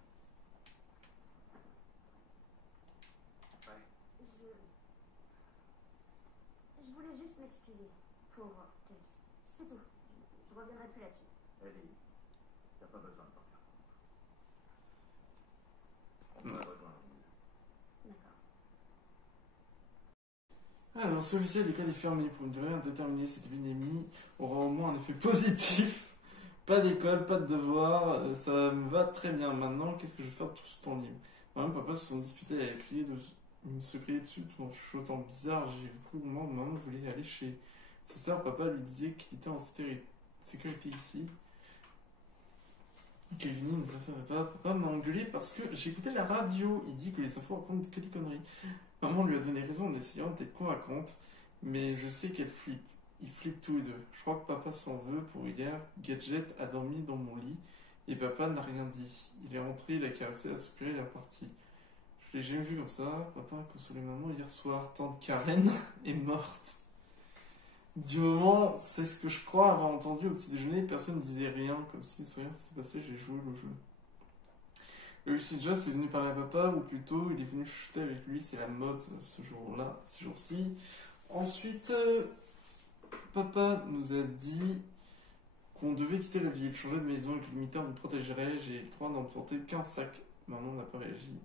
Ouais. Je voulais juste m'excuser pour Tess. C'est tout. Je reviendrai plus là-dessus. Ellie, t'as pas besoin de t'en faire. On peut rejoindre. D'accord. Alors, celui-ci, le cas est fermé pour une durée indéterminée. Cette épidémie aura au moins un effet positif. Pas d'école, pas de devoirs, ça me va très bien. Maintenant, qu'est-ce que je vais faire de tout ce temps libre? Moi-même, papa se sont disputés avec lui, se crier dessus tout en chuchotant bizarre. J'ai cru au moment où maman voulait aller chez sa sœur. Papa lui disait qu'il était en sécurité ici. Kevin, ça savait pas. Papa m'a engueulé parce que j'écoutais la radio. Il dit que les infos racontent que des conneries. Maman lui a donné raison en essayant d'être convaincante, mais je sais qu'elle flippe. Ils flippent tous les deux. Je crois que papa s'en veut pour hier. Gadget a dormi dans mon lit et papa n'a rien dit. Il est rentré, il a caressé, a soupiré, il est reparti. Je l'ai jamais vu comme ça. Papa a consolé maman hier soir. Tante Karen est morte. Du moment, c'est ce que je crois avoir entendu au petit déjeuner, personne ne disait rien, comme si rien s'était passé, j'ai joué le jeu. Le Lucy Jones est venu parler à papa, ou plutôt il est venu chuter avec lui, c'est la mode ce jour-là, ces jours-ci. Ensuite, papa nous a dit qu'on devait quitter la ville, changer de maison et que le militaire nous protégerait. J'ai le droit d'emporter qu'un sac. Maman n'a pas réagi.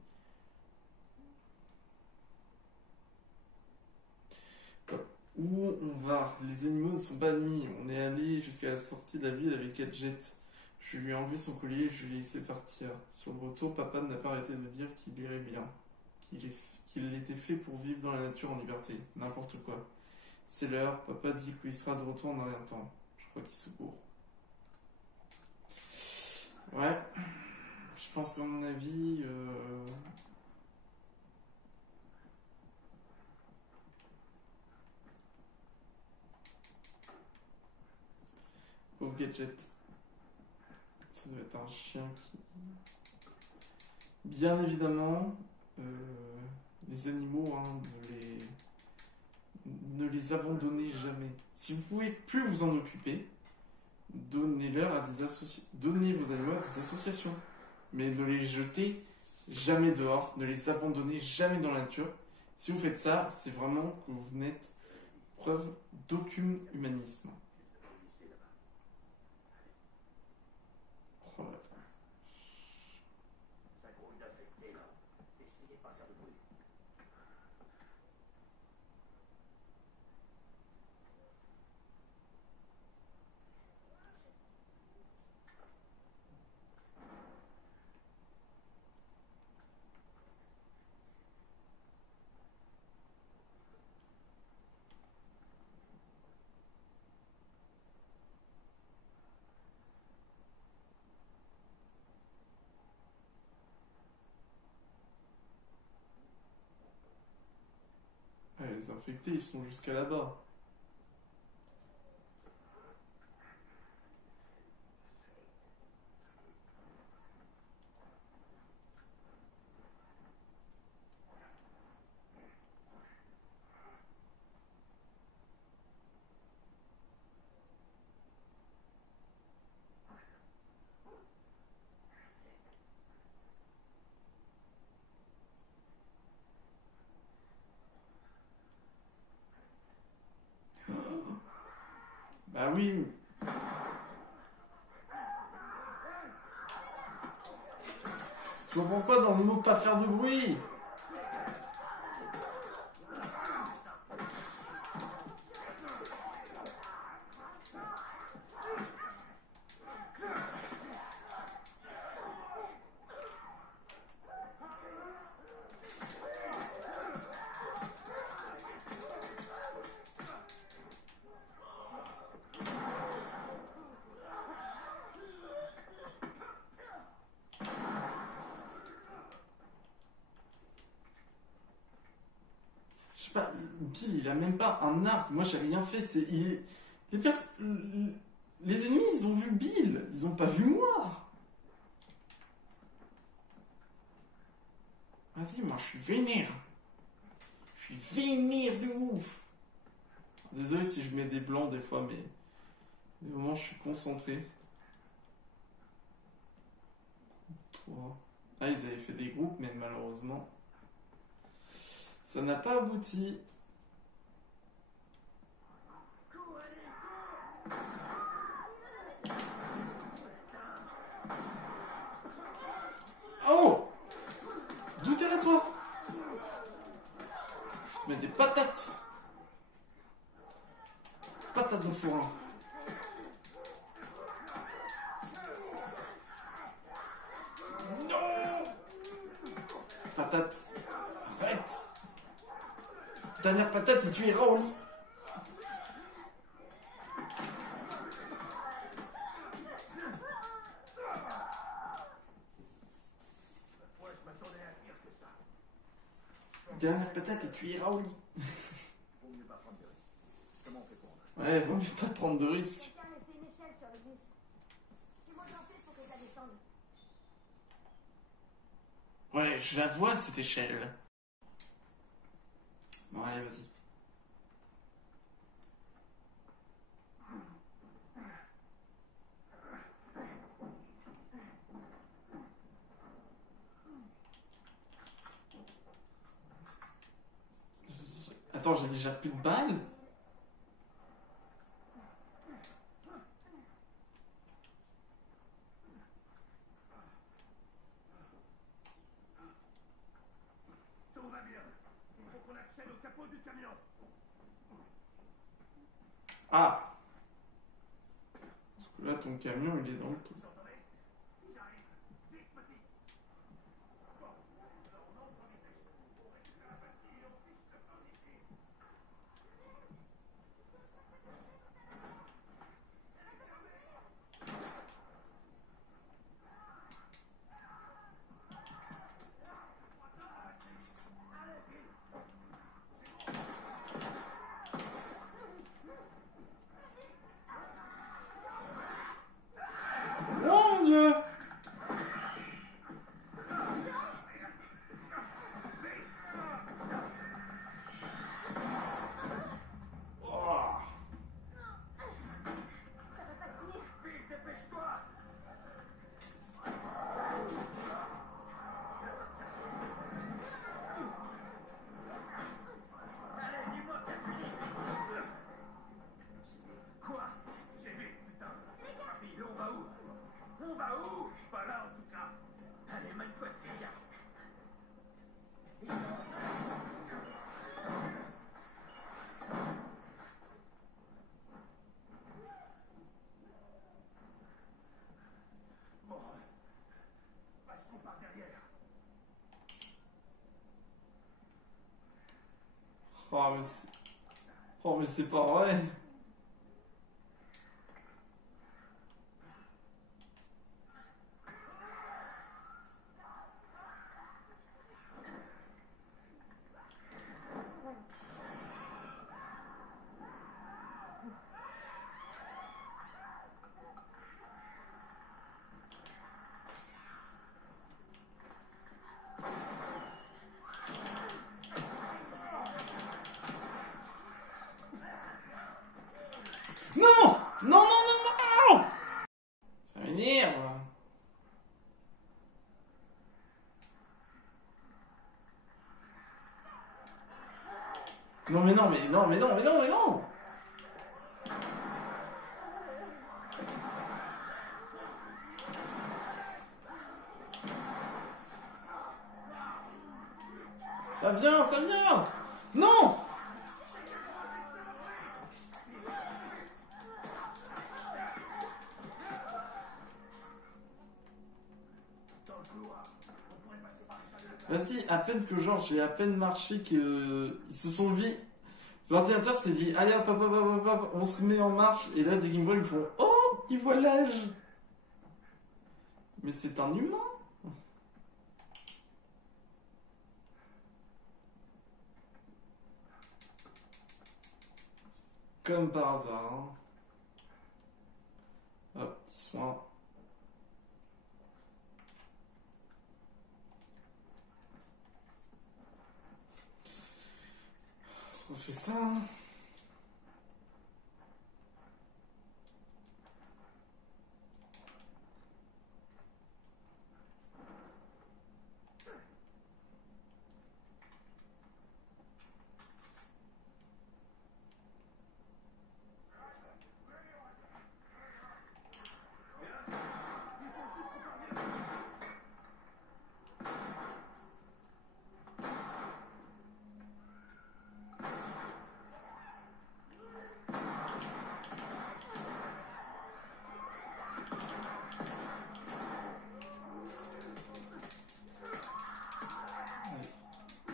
Où on va? Les animaux ne sont pas admis. On est allé jusqu'à la sortie de la ville avec Gadget. Je lui ai enlevé son collier et je lui ai laissé partir. Sur le retour, papa n'a pas arrêté de dire qu'il irait bien, qu'il était fait pour vivre dans la nature en liberté. N'importe quoi. C'est l'heure, papa dit qu'il sera de retour en rien de temps. Je crois qu'il se court. Ouais, je pense qu'à mon avis... Pauvre Gadget. Ça doit être un chien qui... Bien évidemment, les animaux, hein, ne les abandonnez jamais. Si vous pouvez plus vous en occuper, donnez-leur à des donnez vos animaux à des associations. Mais ne les jetez jamais dehors, ne les abandonnez jamais dans la nature. Si vous faites ça, c'est vraiment que vous n'êtes preuve d'aucun humanisme. Oh la vache. Ça grouille d'infectés, là. Essayez de pas faire de bruit. Ouais, les infectés, ils sont jusqu'à là-bas. Bah oui. Je comprends pas dans le mot pas faire de bruit. Je sais pas, Bill, il a même pas un arc. Moi, j'ai rien fait. Les ennemis, ils ont vu Bill. Ils ont pas vu moi. Vas-y, moi, je suis vénère. Je suis vénère de ouf. Désolé si je mets des blancs des fois, mais des moments, je suis concentré. 3. Ah, ils avaient fait des groupes, mais malheureusement, ça n'a pas abouti. Oh! D'où t'es là, toi? Je te mets des patates. Patates de fourrin. Non! Patate. Arrête. Dernière patate et tu iras au lit. Moi, je m'attendais à pire que ça. Dernière patate et tu iras au lit. Vaut mieux pas prendre de risques. Comment on fait pour entrer? Ouais, vaut mieux pas prendre de risques. Quelqu'un laissait une échelle sur le bus. Tu montes en fait pour que ça descende. Ouais, je la vois cette échelle. Bon, allez, vas-y. Attends, j'ai déjà plus de balles? Tout va bien. Il faut qu'on accède au capot du camion. Ah! Parce que là, ton camion, il est dans le trou. Vous entendez? Ils arrivent. Vite, petit. Bon, alors on entre en vitesse. On récupère la partie et on fiche le camp d'ici. Oh, mais c'est pas vrai. Non! Non, non, non, non! Ça m'énerve. Non, mais non, mais non, mais non, mais non, mais non! Ça vient, ça vient! Non! Vas-y, à peine que genre j'ai à peine marché que ils se sont vus. L'ordinateur s'est dit allez hop hop hop hop hop, on se met en marche et là des Game Boy ils font oh ils voient l'âge. Mais c'est un humain. Comme par hasard. Hein. Hop, petit soin. On fait ça. Hein.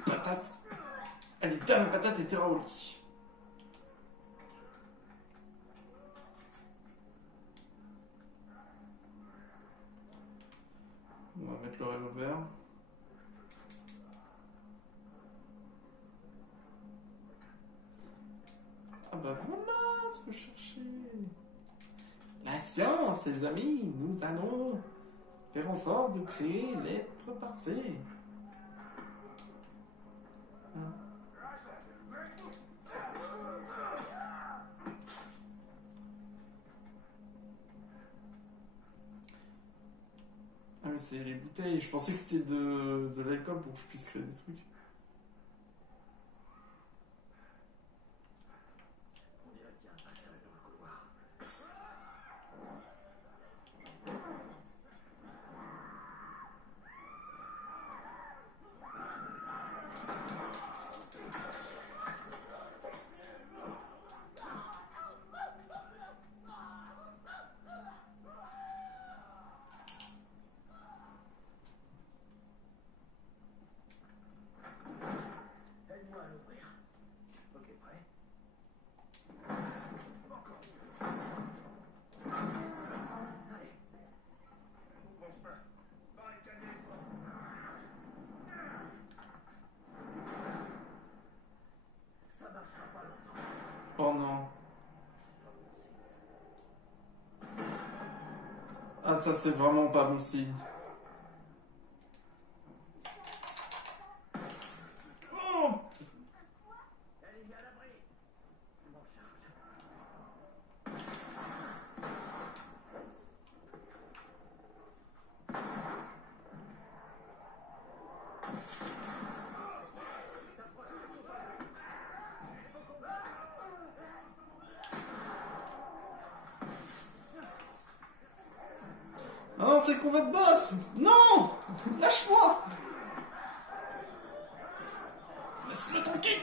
Patate. Allez, dame, patate et terraoli. On va mettre le revolver. Ah bah voilà ce que je cherchais. La science, les amis, nous allons faire en sorte de créer l'être parfait. Hein? Ah mais c'est les bouteilles, je pensais que c'était de l'alcool pour que je puisse créer des trucs. On dirait qu'il y a un passage dans le couloir. Aide-moi à l'ouvrir. Ok, prêt? Encore. Allez. Ouvre ce main. Barricadez-toi. Ça marchera pas longtemps. Oh non. Ah ça c'est vraiment pas bon signe. Oh Elle est à l'abri. Je m'en charge. Ah non, c'est le combat de boss. Non. Lâche-moi. Laisse-le tranquille.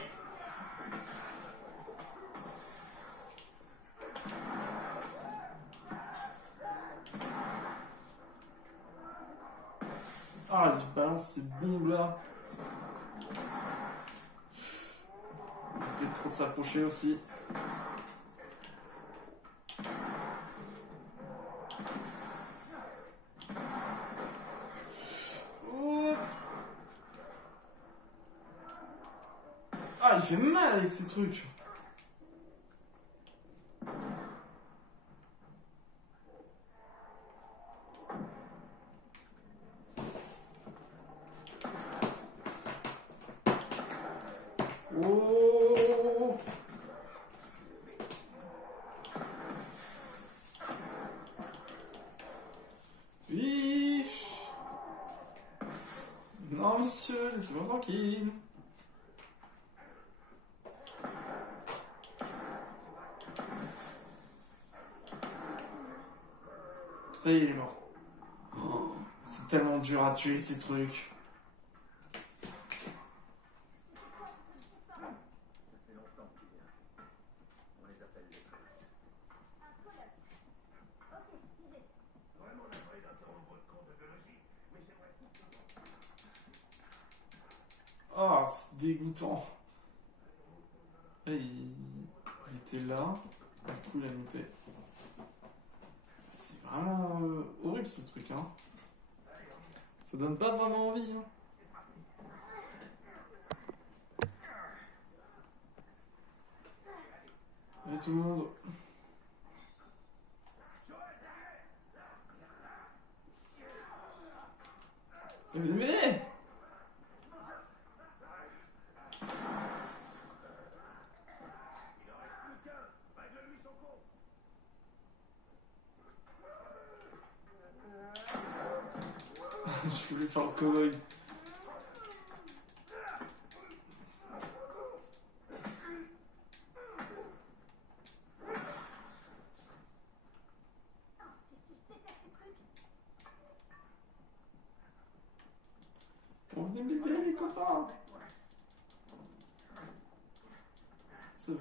Ah, je balance ces bombes là. trop de s'approcher aussi. Oh. Ah, il fait mal avec ces trucs. Oh. Oui. Non, monsieur, laissez-moi tranquille. Ça y est, il est mort. Oh, c'est tellement dur à tuer ces trucs. Ça fait longtemps qu'il vient. On les appelle les princes. Un colloque. Ok, j'ai. Vraiment navré d'interrompre votre cours de biologie, mais j'aimerais tout comprendre. Ah, c'est dégoûtant. Il était là. Du coup, il a noté. C'est vraiment horrible ce truc, hein. Ça donne pas vraiment envie, hein. Et tout le monde. Mais Règle-lui son compte. je voulais faire le cow-boy. On venait m'aider, les copains. C'est bon.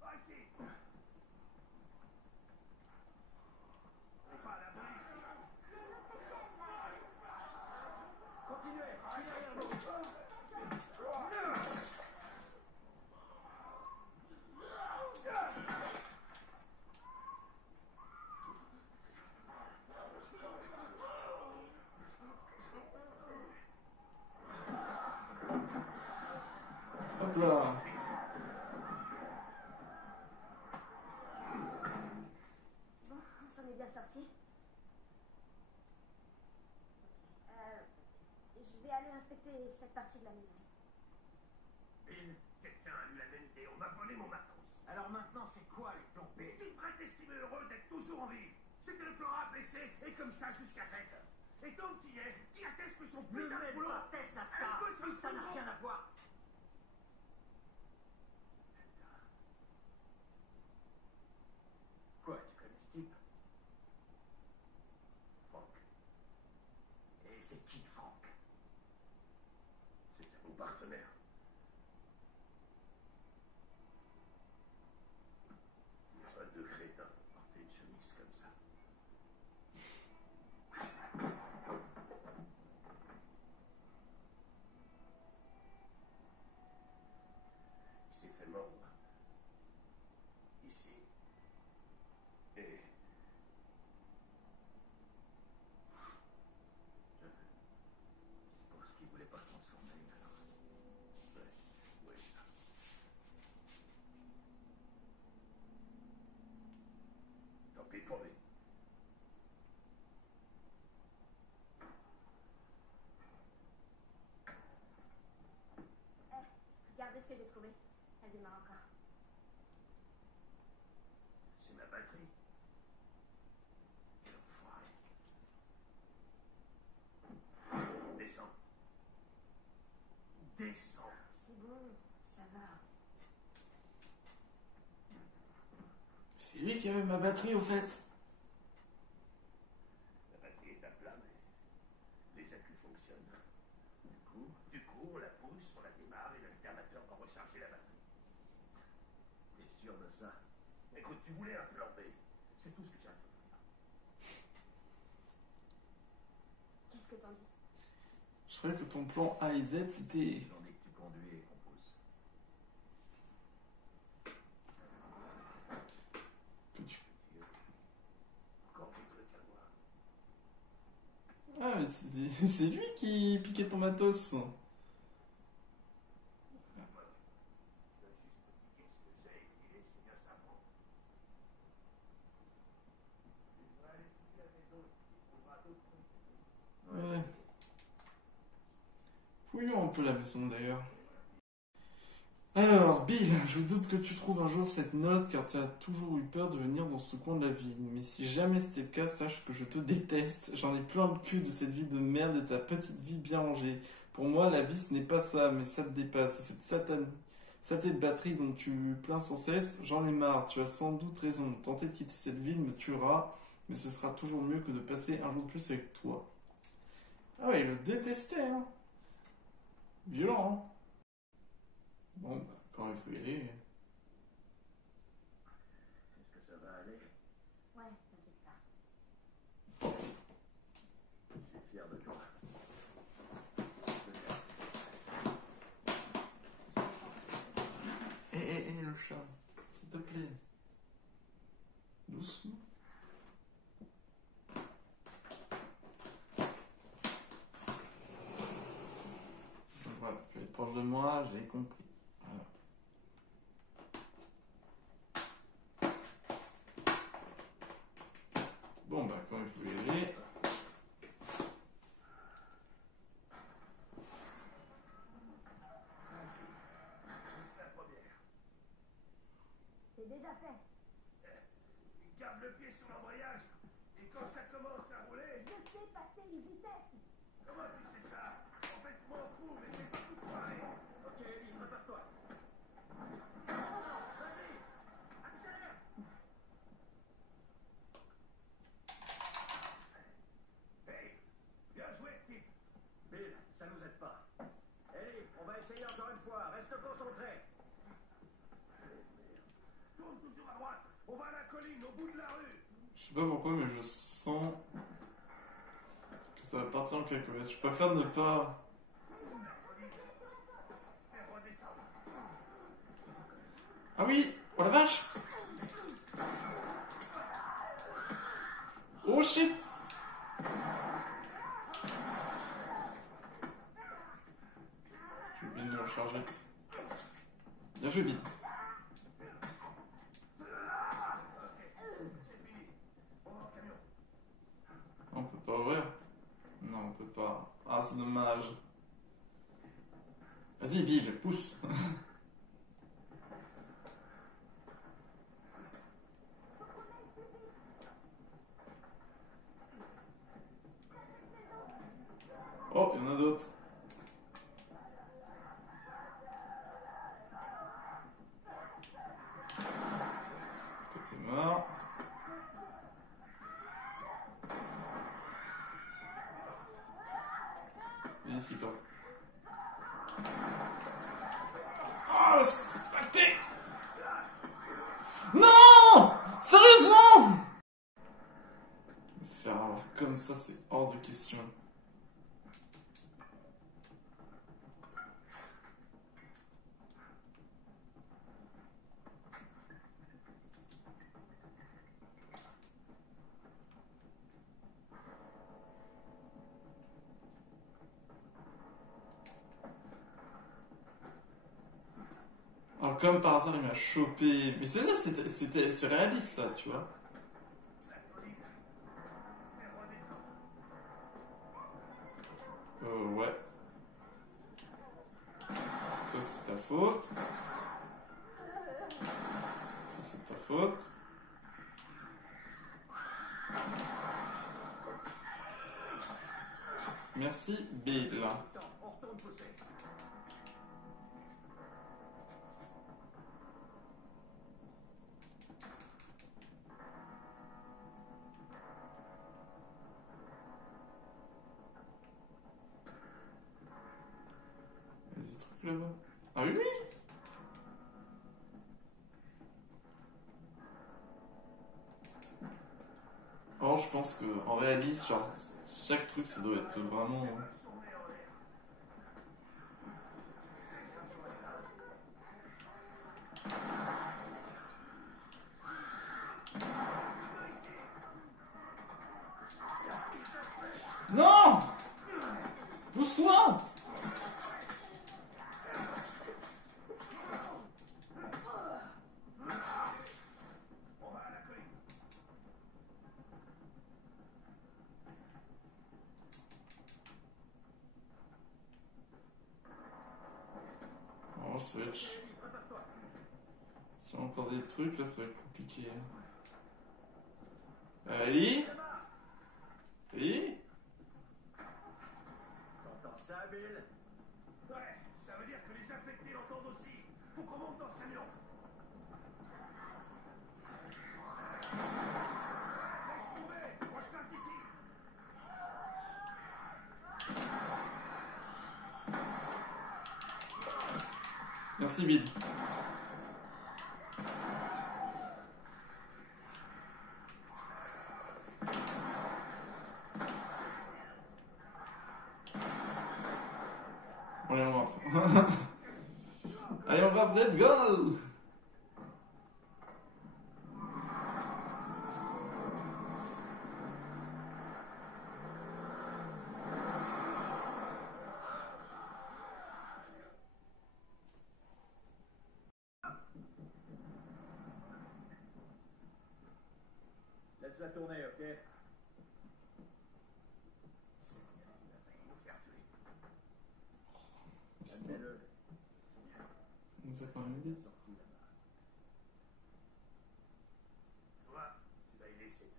Va ici. On n'est pas à l'abri ici. Continuez, je suis derrière vous. Hop là. Bon, on s'en est bien sorti. Je vais aller inspecter cette partie de la maison. Bill, quelqu'un a eu la même idée. On m'a volé mon matos. Alors maintenant, c'est quoi les plans B? Tu devrais t'estimer heureux d'être toujours en vie. C'était le plan A baissé et comme ça jusqu'à 7 heures. Et donc qui est qui atteste que son Ne putain de mets boulot pas tête à ça. Elle peut se Ça n'a foutre. rien à voir. Quoi, tu connais ce type? Franck, Et c'est qui, Franck? c'est un bon partenaire. Il n'y a pas de crétin pour porter une chemise comme ça. Il s'est fait mordre. Ici. Et... Je suppose qu'il voulait pas se transformer, alors. Ouais, ça. Tant pis pour lui. Regardez ce que j'ai trouvé. Elle démarre encore. C'est ma batterie. Quel enfoiré. Descends. Descends. C'est bon, ça va. C'est lui qui avait ma batterie, au fait. La batterie est à plat, mais les accus fonctionnent. Du coup, on la pousse, on la démarre et l'alternateur va recharger la batterie. T'es sûr de ça? Écoute, tu voulais un plan B. C'est tout ce que j'ai à te dire. que t'en dis. Je croyais que ton plan A et Z, c'était... J'en ai que tu conduis et qu'on pousse. que tu... Encore des trucs à voir. Ah, mais c'est lui qui piquait ton matos. Il va juste piquer ce que j'ai et filer, c'est bien ça, bon. Il devrait aller fouiller à la maison. Il trouvera d'autres trucs. Ouais. Fouillons un peu la maison d'ailleurs. Alors, Bill, je doute que tu trouves un jour cette note car tu as toujours eu peur de venir dans ce coin de la ville. Mais si jamais c'était le cas, sache que je te déteste. J'en ai plein le cul de cette vie de merde et ta petite vie bien rangée. Pour moi, la vie ce n'est pas ça, mais ça te dépasse. Et cette saleté de batterie dont tu plains sans cesse, j'en ai marre. Tu as sans doute raison. Tenter de quitter cette ville me tuera, mais ce sera toujours mieux que de passer un jour de plus avec toi. Ah ouais, il le détestait, hein. Violent, hein. Bon, bah, quand il faut y aller. Est-ce que ça va aller? Ouais, t'inquiète pas. Je suis fier de toi. Le chat, s'il te plaît. Doucement. Voilà, tu es proche de moi, j'ai compris. Voilà. Bon, bah, quand il faut y aller. C'est la première. C'est déjà fait. Garde le pied sur l'embrayage. Et quand ça commence à rouler, Je sais passer une vitesse. comment tu sais ça? En fait, je m'en fous, mais c'est pas tout pareil. Ok, Ellie, prépare-toi. Vas-y, accélère. Hey, bien joué, type. Bill, ça nous aide pas. Ellie, on va essayer encore une fois. Reste concentré. Tourne toujours à droite. On va à la colline, au bout de la rue. Je sais pas pourquoi, mais je sens que ça va partir en cacahuète. Je préfère ne pas. Fais redescendre. Ah oui! Oh la vache! Oh shit! J'ai oublié de me recharger. Bien joué, Bill. C'est fini. On va au camion. On peut pas ouvrir? Non, on peut pas. Ah, c'est dommage. Vas-y, Bill, pousse. Oh, il y en a d'autres. Toi, t'es mort. Viens ici, toi. Oh, raté! Non! Sérieusement! Me faire avoir comme ça, c'est hors de question. Alors, comme par hasard, il m'a chopé. Mais c'est ça, c'est réaliste, ça, tu vois. Ouais. Ça, c'est ta faute. Ça, c'est ta faute. Merci, Bill. On retourne pousser. Il y a des trucs là-bas. Ah oui, oui! Oh, je pense que en réaliste, genre, Chaque truc, ça doit être vraiment... Non! Pousse-toi! Oh, Switch. Si on a encore des trucs, là, ça va être compliqué. Ali? Ali? T'entends ça, Bill? Ouais, ça veut dire que les infectés l'entendent aussi. Faut qu'on monte dans ce camion. Laisse tomber, moi je passe d'ici. Merci, Bill. Allez, on rentre. Allez, on rentre, let's go! Laisse-la tourner, ok? Admets-le. Il nous a pas une idée. Sorti là-bas. Toi, tu vas y laisser.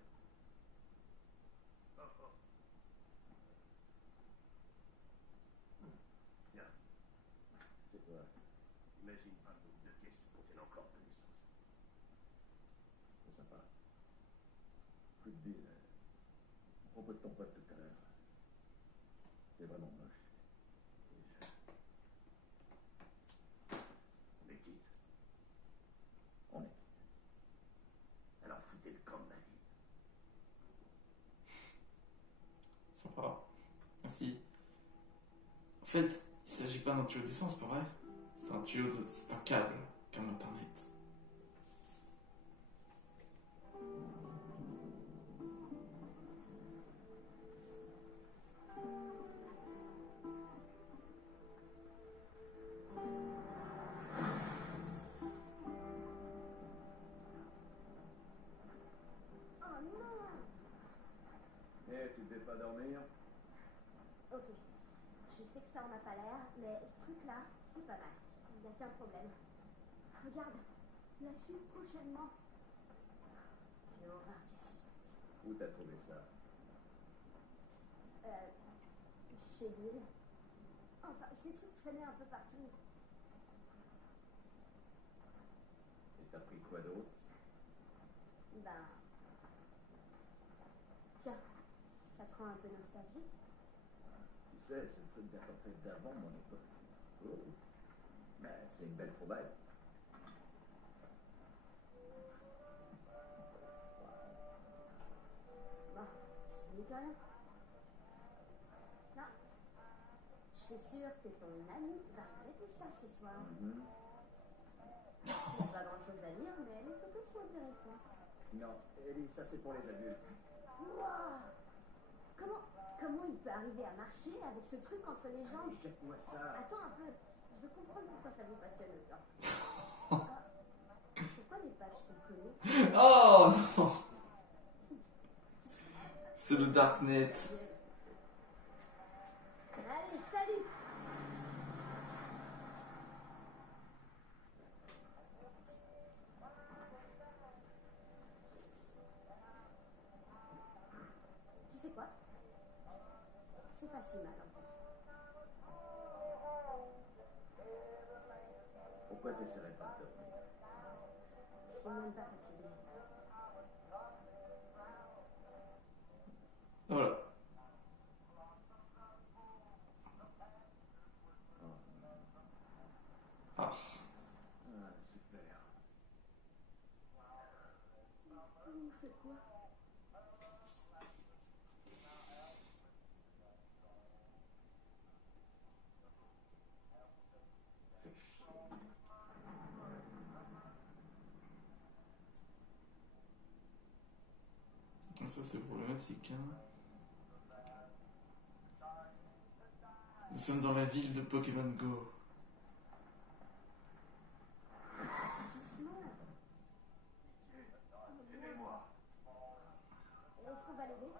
Oh, oh. Tiens, C'est quoi? imagine un groupe de caisses qui contiennent encore de l'essence. C'est sympa. Coup de Bill. À propos de ton pote tout à l'heure. C'est vraiment moche. On est quitte. On est quitte. Alors foutez le camp de ma vie. Sympa. Merci. En fait, il s'agit pas d'un tuyau d'essence, pas vrai? C'est un tuyau de... C'est un câble, comme internet. Oh non! Eh, tu devais pas dormir? Ok, je sais que ça en a pas l'air, mais ce truc-là, c'est pas mal. Il n'y a qu'un problème. Regarde, la suite prochainement. J'ai horreur du suspect. Où t'as trouvé ça? Chez Bill. Enfin, ces trucs traînaient un peu partout. Et t'as pris quoi d'autre? Ben... Tiens, ça te rend un peu nostalgique? Tu sais, c'est le truc d'imparfait d'avant mon époque. Oh. Ben, c'est une belle trouvaille. Bon, c'est mieux que rien. Non. Je suis sûre que ton ami va regretter ça ce soir. Mhm. Il n'y a pas grand-chose à lire, mais les photos sont intéressantes. Non, Ellie, ça c'est pour les adultes. Waouh! Comment il peut arriver à marcher avec ce truc entre les jambes? Allez, jette-moi ça. Attends un peu, je veux comprendre pourquoi ça vous passionne autant. Pourquoi les pages sont collées? Oh non! C'est le Darknet. Allez, salut! Tu sais quoi? C'est pas si mal en fait. Pourquoi t'essaierais pas de dormir? Je suis même pas fatiguée. Voilà. Ah. Ah, super. On fait quoi? c'est problématique, hein. Nous sommes dans la ville de Pokémon Go. Doucement. Aidez-moi. Est-ce qu'on va l'aider?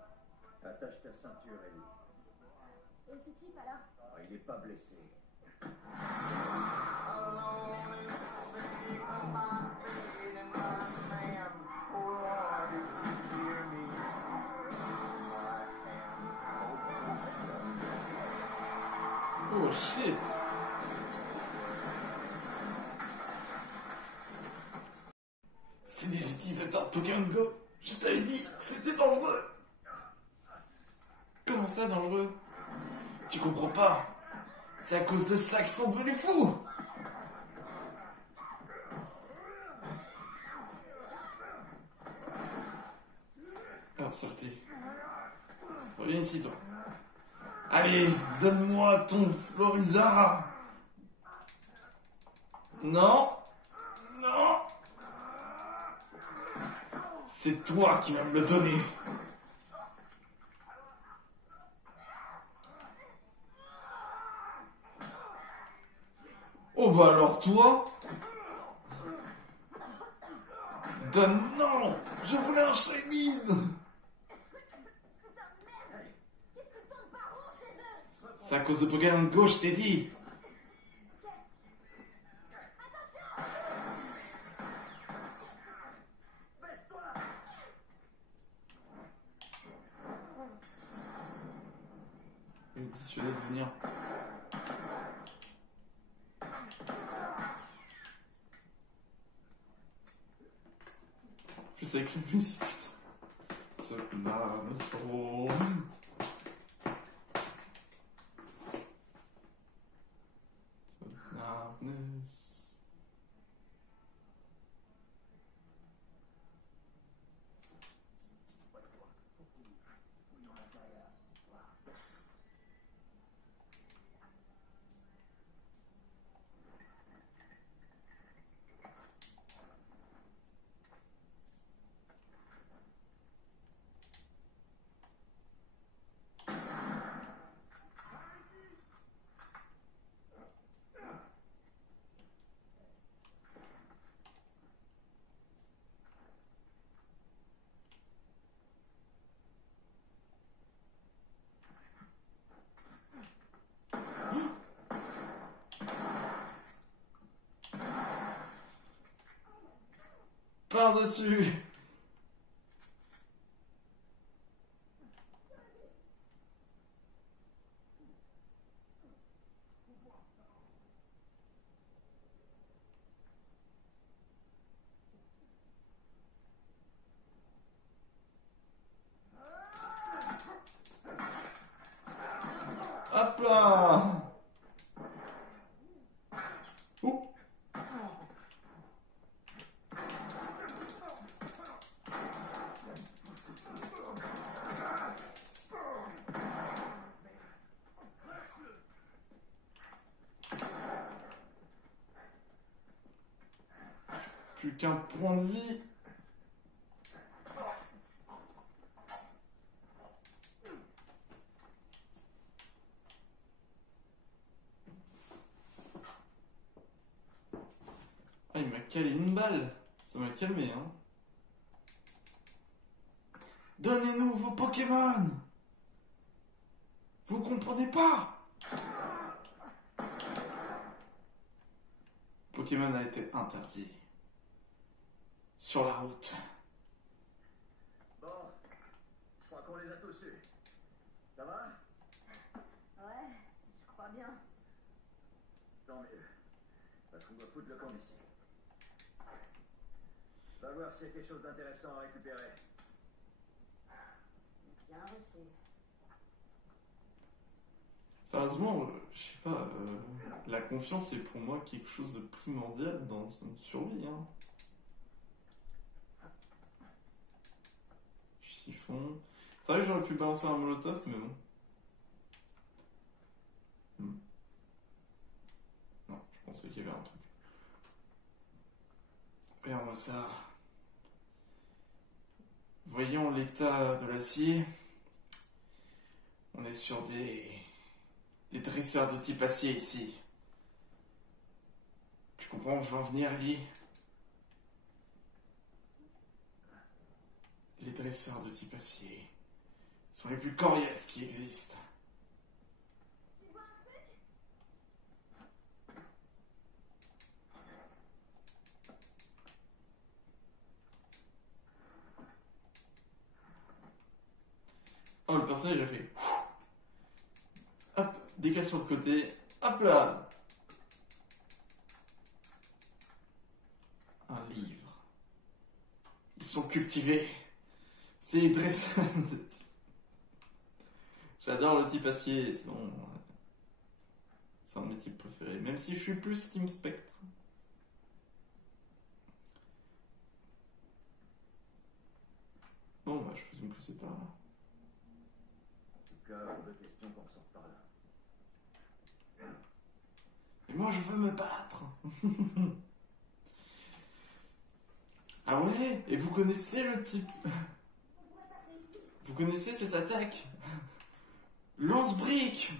Attache ta ceinture, Ellie. Et ce type alors? Oh, il est pas blessé. Oh shit! C'est des utilisateurs de Pokémon Go! Je t'avais dit, c'était dangereux! Comment ça, dangereux? Tu comprends pas? C'est à cause de ça qu'ils sont devenus fous! Ah, saleté. Reviens ici, toi. Allez, donne-moi ton Florizard. Non. Non. C'est toi qui vas me le donner. Oh bah alors toi. Donne, non. Je voulais un Shaymin. C'est à cause de Pokémon Go, je t'ai dit. Il est dissuadé de venir. En plus avec la musique, putain. Ça me trop. Par-dessus. Hop là. Ouh. Plus qu'un point de vie. Ah, il m'a calé une balle. Ça m'a calmé, hein. Donnez-nous vos Pokémon. Vous comprenez pas? Pokémon a été interdit. Sur la route. Bon, je crois qu'on les a tous eus. Ça va? Ouais, je crois bien. Tant mieux. Parce qu'on doit foutre le camp ici. Va voir s'il y a quelque chose d'intéressant à récupérer. Bien reçu. Sérieusement, je sais pas, la confiance est pour moi quelque chose de primordial dans une survie, hein. Chiffon. C'est vrai que j'aurais pu balancer un molotov, mais bon. Non, je pensais qu'il y avait un truc. Regarde-moi ça. Voyons l'état de l'acier. On est sur des dresseurs de type acier ici. Tu comprends où je veux en venir, Ellie? Les dresseurs de type acier sont les plus coriaces qui existent. Tu vois un truc? Oh, le personnage a fait. Hop, décale sur le côté. Hop là. Un livre. Ils sont cultivés. C'est les dresseurs de type. J'adore le type acier, sinon. C'est un de mes types préférés. Même si je suis plus Team Spectre. Bon, bah, je présume que c'est par là. En tout cas, hors de question qu'on sorte par là. Mais moi, je veux me battre. Ah ouais? Et vous connaissez le type... Vous connaissez cette attaque? Lance-brique.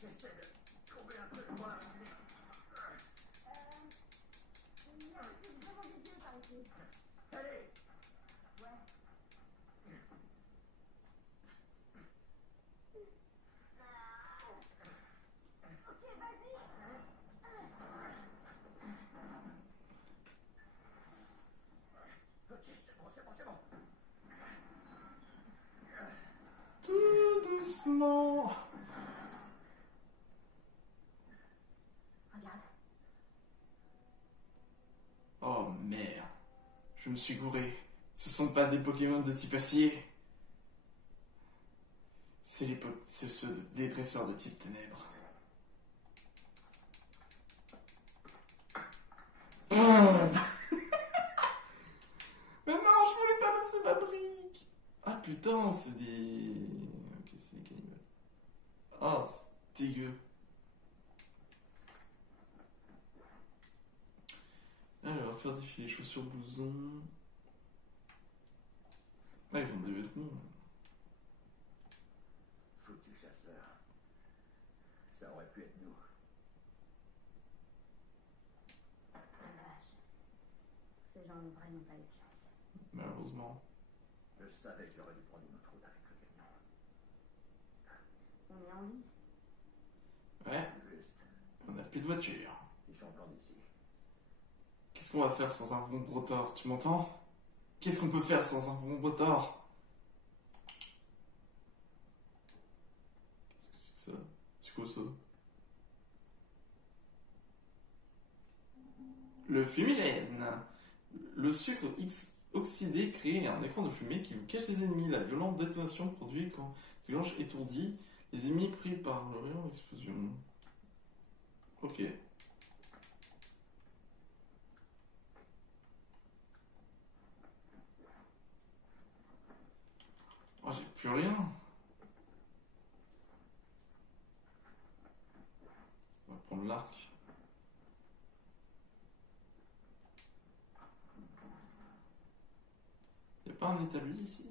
J'essaie de trouver un truc pour la réplique. Il y a un truc devant les yeux par ici. Allez! Ouais. Ok, vas-y. Ok, c'est bon, c'est bon, c'est bon. Tout doucement. Regarde. Oh merde. Je me suis gouré. Ce sont pas des Pokémon de type acier. C'est ceux des dresseurs de type ténèbres. Mais non, je voulais pas lancer ma brique. Ah putain, c'est des... Ok, c'est des cannibales. Ah, c'est dégueu. Alors, faire défiler chaussures, blousons... Ah, ils ont des vêtements. Foutu chasseur. Ça aurait pu être nous. Vache. Ces gens n'ont vraiment pas eu de chance. Malheureusement. Je savais que j'aurais dû prendre une autre route avec le camion. On est en vie. Ouais, Juste, on n'a plus de voiture. si champion d'ici. Qu'est-ce qu'on va faire sans un bon brotor? Tu m'entends? Qu'est-ce qu'on peut faire sans un bon brotor? Qu'est-ce que c'est que ça? C'est quoi ça? Le fumigène. Le sucre oxydé crée un écran de fumée qui vous cache les ennemis. La violente détonation produit quand ces glanches étourdies, les ennemis pris par le rayon d'explosion. Ok. Oh, j'ai plus rien. On va prendre l'arc. Y'a pas un établi ici?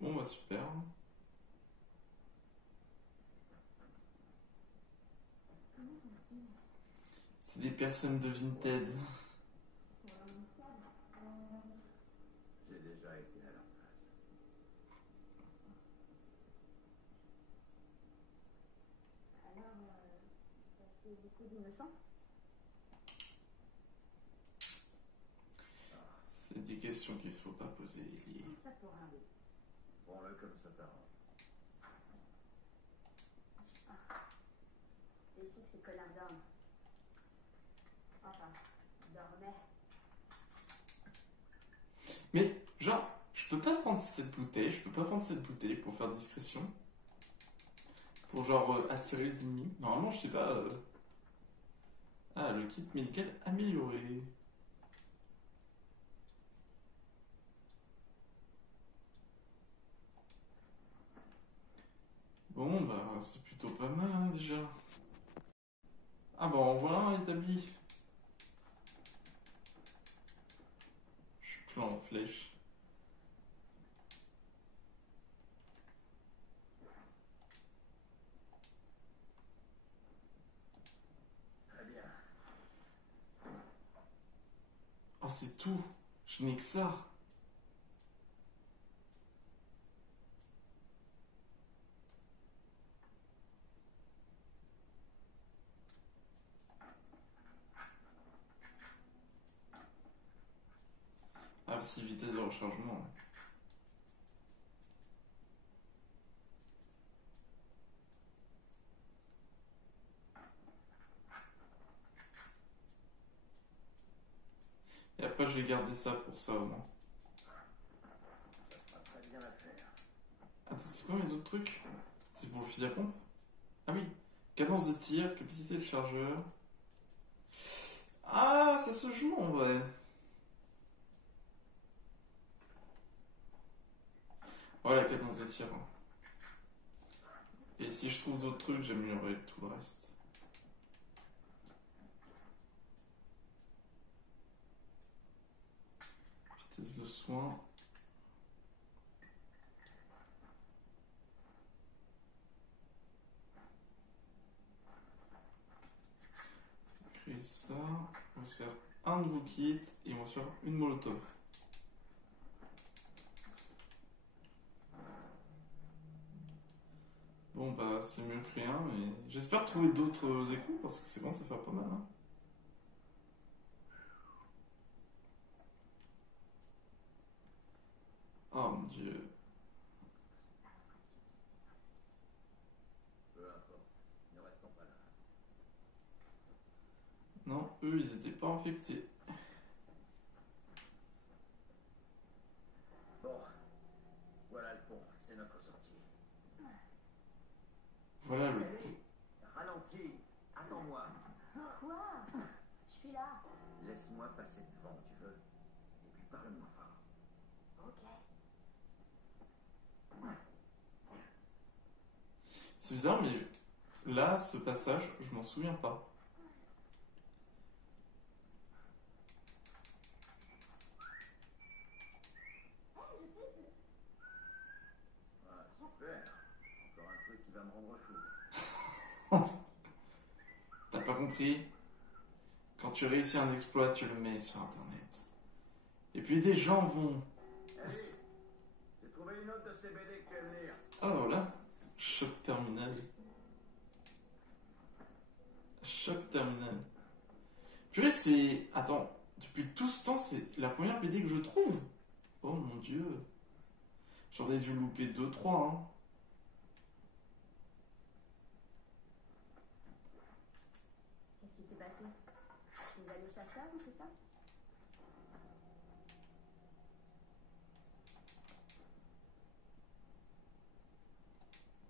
Bon bah super. C'est des personnes de Vinted. J'ai déjà été à leur place. Alors, ça fait beaucoup d'innocents. C'est des questions qu'il faut pas poser, Ellie. Ça pour arriver. Prends-le comme ça t'arrange. C'est ici que ces connards dorment. Enfin, dormaient. Mais, genre, je peux pas prendre cette bouteille, pour faire discrétion. Pour genre attirer les ennemis. Normalement, je sais pas. Ah, le kit médical amélioré. Bon, bah, c'est plutôt pas mal, hein, déjà. Ah, bah, en voilà un établi. Je suis plein en flèche. Très bien. Oh, c'est tout. Je n'ai que ça. Ah, 6 vitesses de rechargement. Et après, je vais garder ça pour ça, moi. Ça fera très bien l'affaire. Attends, c'est quoi mes autres trucs? C'est pour le fusil à pompe? Ah oui. Cadence de tir, capacité de chargeur. Ah, ça se joue en vrai. Voilà, cadence de tir. Et si je trouve d'autres trucs, j'améliorerai tout le reste. Vitesse de soin. Créer ça. On va se faire un nouveau kit et on va se faire une molotov. Bon bah c'est mieux que rien, mais j'espère trouver d'autres échos parce que c'est bon, ça fait pas mal. Hein. Oh mon dieu. Peu importe. Ne restons pas là. Non, eux ils étaient pas infectés. Bon. Voilà le pont. C'est notre sortie. Voilà le. Ellie, ralentis. Attends-moi. Quoi? Je suis là. Laisse-moi passer devant, tu veux. Et puis parle-moi fort. Ok. C'est bizarre, mais là, ce passage, je m'en souviens pas. Je sais plus. Ah, super. Encore un truc qui va me rendre fou. T'as pas compris? Quand tu réussis un exploit, tu le mets sur internet. Et puis des gens vont. Ellie, j'ai trouvé une autre de ces BD que tu aimes lire. Oh voilà. Choc terminal. Choc terminal. Purée, c'est. Attends, depuis tout ce temps, c'est la première BD que je trouve. Oh mon dieu. J'en ai dû louper 2-3, hein. Qu'est-ce qui s'est passé? Vous allez au chasseur ou c'est ça?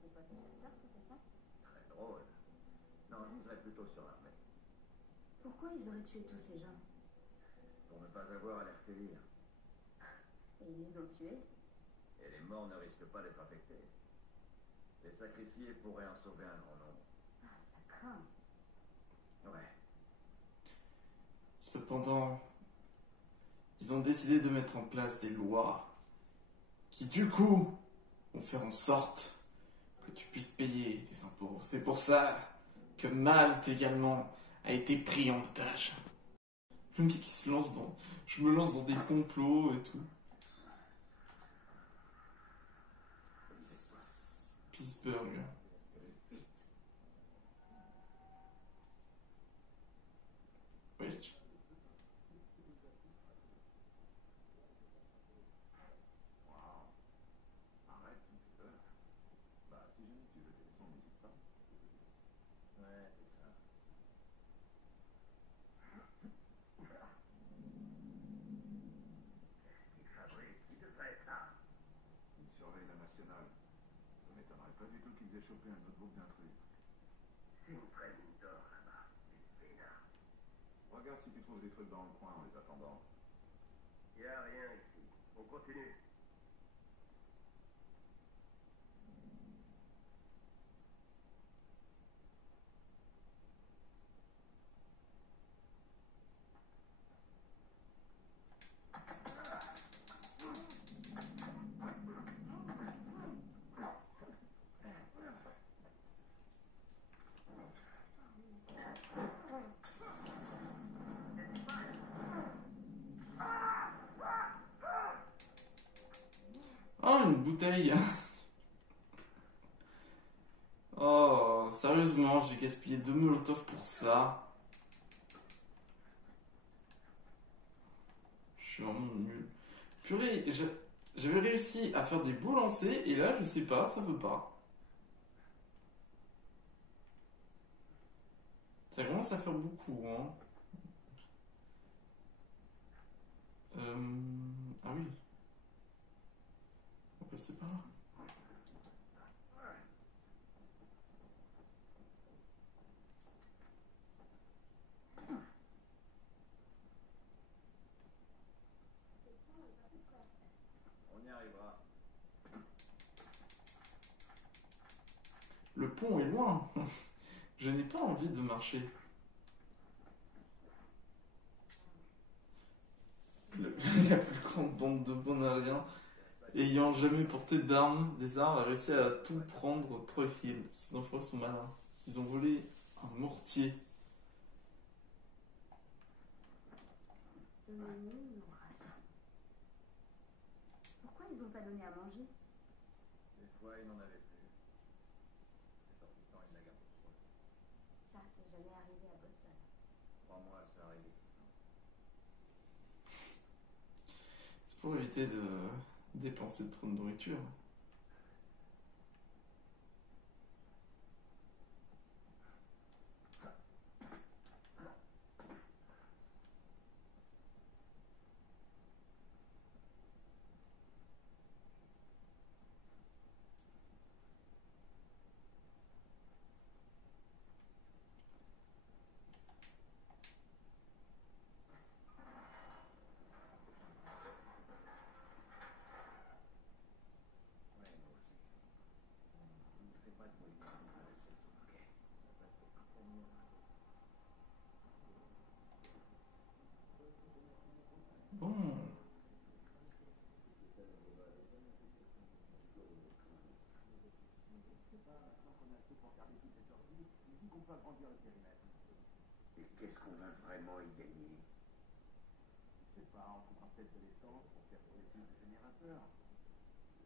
C'est pas ton chasseur qui fait ça? Très drôle. Non, je miserais plutôt sur l'armée. Pourquoi ils auraient tué tous ces gens? Pour ne pas avoir à les recueillir. Et ils les ont tués? Et les morts ne risquent pas d'être infectés. Les sacrifiés pourraient en sauver un grand nombre. Ah, ça craint. Ouais. Cependant, ils ont décidé de mettre en place des lois qui, du coup, vont faire en sorte que tu puisses payer des impôts. C'est pour ça que Malte également a été pris en otage. Le mec qui se lance dans. Je me lance dans des complots et tout. Pittsburgh. Oui. Waouh. Arrête, tu me fais peur. Bah, si jamais tu veux des leçons, n'hésite pas. Ouais, c'est ça. Il fabrique. Il devrait être là. Ils surveillent la nationale. Ça m'étonnerait pas du tout qu'ils aient chopé un notebook d'intrus. S'ils nous prennent une d'or là-bas. Les pénards. Regarde si tu trouves des trucs dans le coin en les attendant. Y a rien ici. On continue. bouteille. Oh, sérieusement, j'ai gaspillé 2 Molotov pour ça. Je suis vraiment nul. Purée, j'avais réussi à faire des beaux lancers et là, je sais pas, ça veut pas. Ça commence à faire beaucoup, hein. Ah oui. On peut passer par là. On y arrivera. Le pont est loin. Je n'ai pas envie de marcher. La plus grande bande de bonariens ayant jamais porté d'armes, des armes, a réussi à tout prendre Troy Hill. Ces enfants sont malins. Ils ont volé un mortier. Donnez-nous nos rations. Pourquoi ils n'ont pas donné à manger? Des fois, il n'en avait plus. Et dans tout le temps, il la garde pour soi. Ça, c'est jamais arrivé à Boston. Crois-moi, ça arrive. C'est pour éviter de dépenser trop de nourriture. Ouais, moi aussi. Ne fais pas de bruit quand on va laisser, ok? Bon. Et qu'est-ce qu'on va vraiment y gagner? Je sais pas, on prendra peut-être de l'essence pour faire tourner plus de générateurs.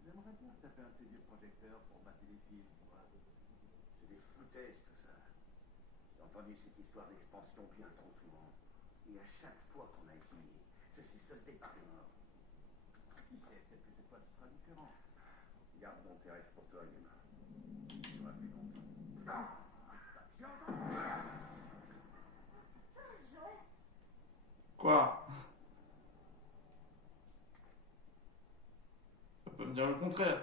J'aimerais bien taper un de ces vieux projecteurs pour battre les fils, tu vois. C'est des foutaises, tout ça. J'ai entendu cette histoire d'expansion bien trop souvent. Et à chaque fois qu'on a essayé, ça s'est soldé par des morts. Qui sait, peut-être que cette fois ce sera différent. Garde mon intérêt pour toi, gamin. Tu m'as plus longtemps. Putain, Joël! Quoi? Ça peut me dire le contraire.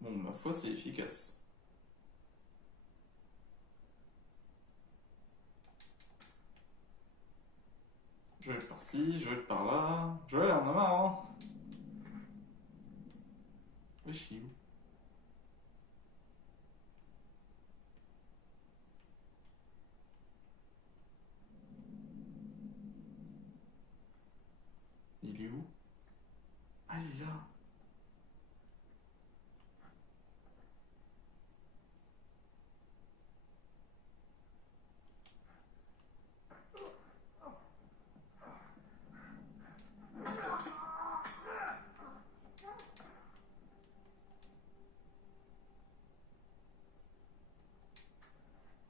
Bon, ma foi, c'est efficace. Je vais être par-ci, je vais être par-là. Joël, on en a marre, hein? Wesh, il est où? Il est où? Ah, il est là.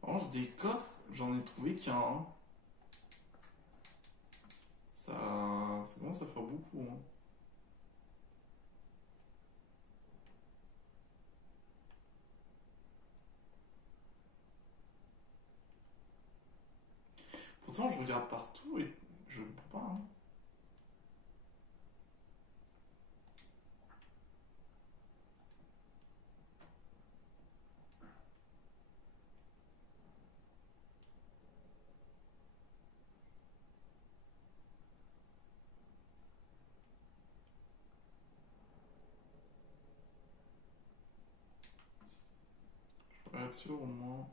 Orange des coffres, j'en ai trouvé qu'un. Hein. Ça commence à faire beaucoup. Hein. Pourtant, je regarde partout et je ne peux pas. Hein. Je pourrais être sûr au moins.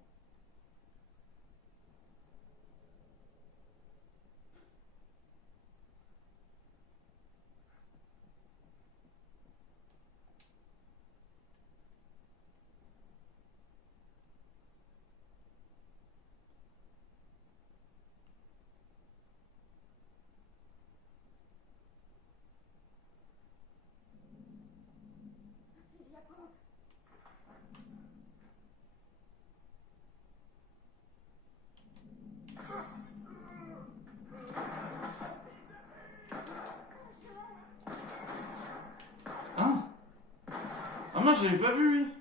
moi je l'avais pas vu, lui.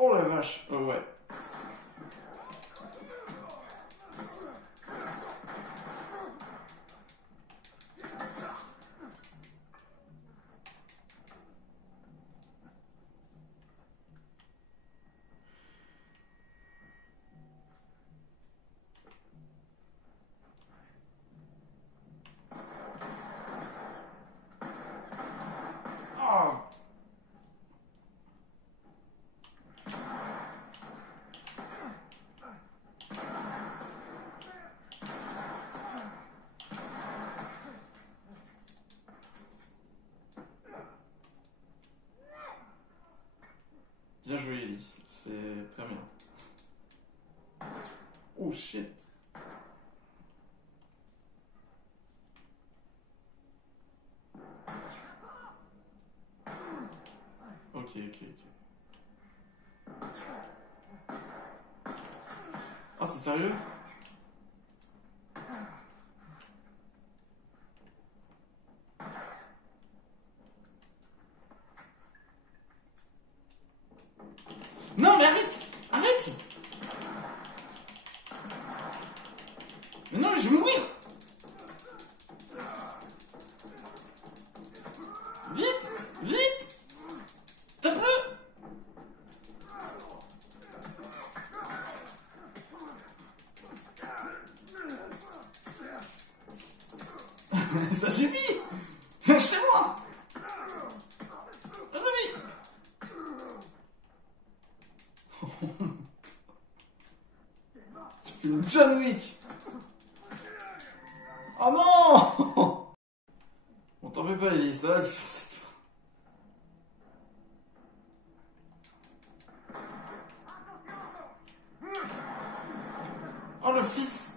Oh la vache, oh ouais. Ah. Bien joué, Ellie. C'est très bien. Oh shit. Ok, ok, ok. Ah, c'est sérieux? Non, mais arrête! Arrête! Mais non, mais je vais mourir! Vite! Vite! Tape-le! Ça suffit! Chez moi! Ça suffit! Je fais une John Wick! Oh non! On t'en fait pas, Ellie, ça va le faire cette fois. Oh le fils!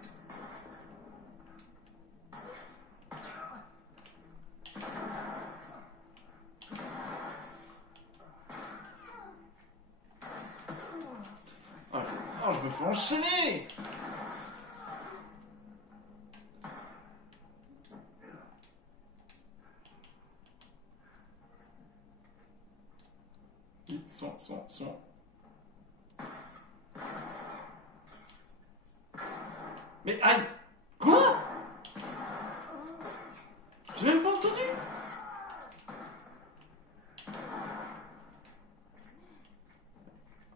Oh, je me fais enchaîner! Vite, soin. Mais aïe! Quoi? J'ai même pas entendu!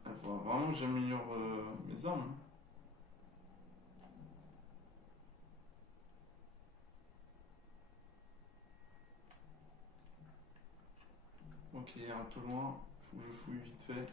Il faut vraiment que j'améliore mes armes. Ok, un peu loin. Faut que je fouille vite fait.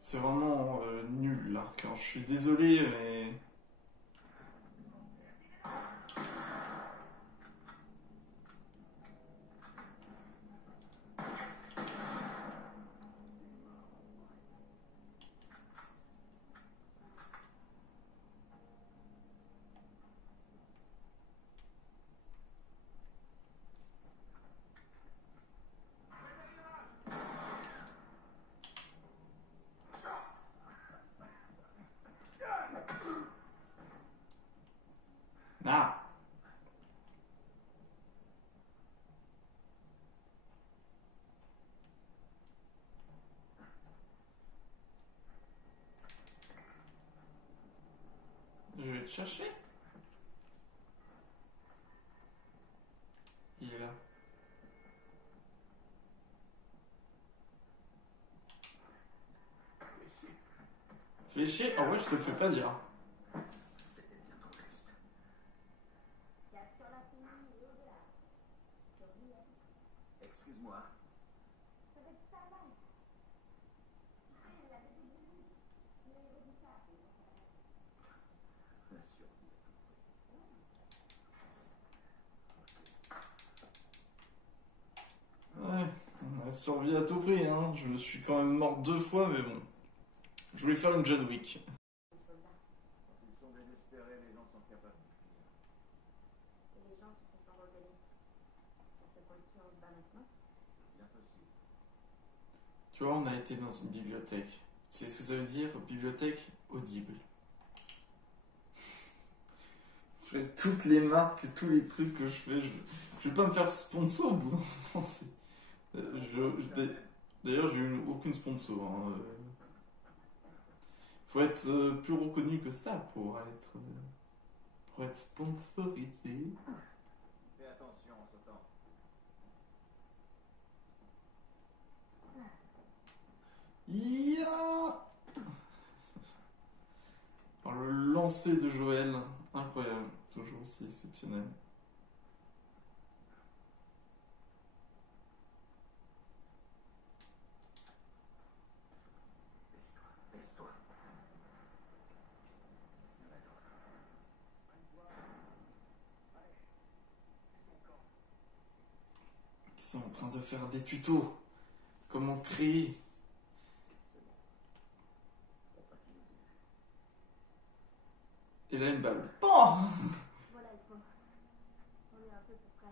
C'est vraiment nul là. Quand je suis désolé, mais. Ah! Je vais te chercher. Il est là. Fléché? Ah ouais, je te le fais pas dire. C'était bien trop juste. Cap sur la fille et au-delà. Sur Guyane. Excuse-moi. Ça va être super mal. Tu sais, elle avait des débuts. Mais il dit ça. La survie à tout prix. Ouais, on a survécu à tout prix, hein. Je me suis quand même mort 2 fois, mais bon. Je voulais faire une John Wick. Les soldats. Quand ils sont désespérés, les gens sont capables de fuir. Et les gens qui se sont rebellés. C'est ceux pour qui on se bat maintenant. Bien possible. Tu vois, on a été dans une bibliothèque. C'est ce que ça veut dire, bibliothèque audible. Je fais toutes les marques, tous les trucs que je fais. Je vais pas me faire sponsor au bout d'un moment. D'ailleurs, j'ai eu aucune sponsor. Hein. Faut être plus reconnu que ça pour être sponsorisé. Fais attention en sautant. Ya Alors, le lancer de Joël, incroyable, toujours aussi exceptionnel. Baisse-toi. Ils sont en train de faire des tutos. Comment créer. C'est bon. Pour pas qu'ils nous aient. Et là, une balle. Bon Voilà le point. On est un peu plus près.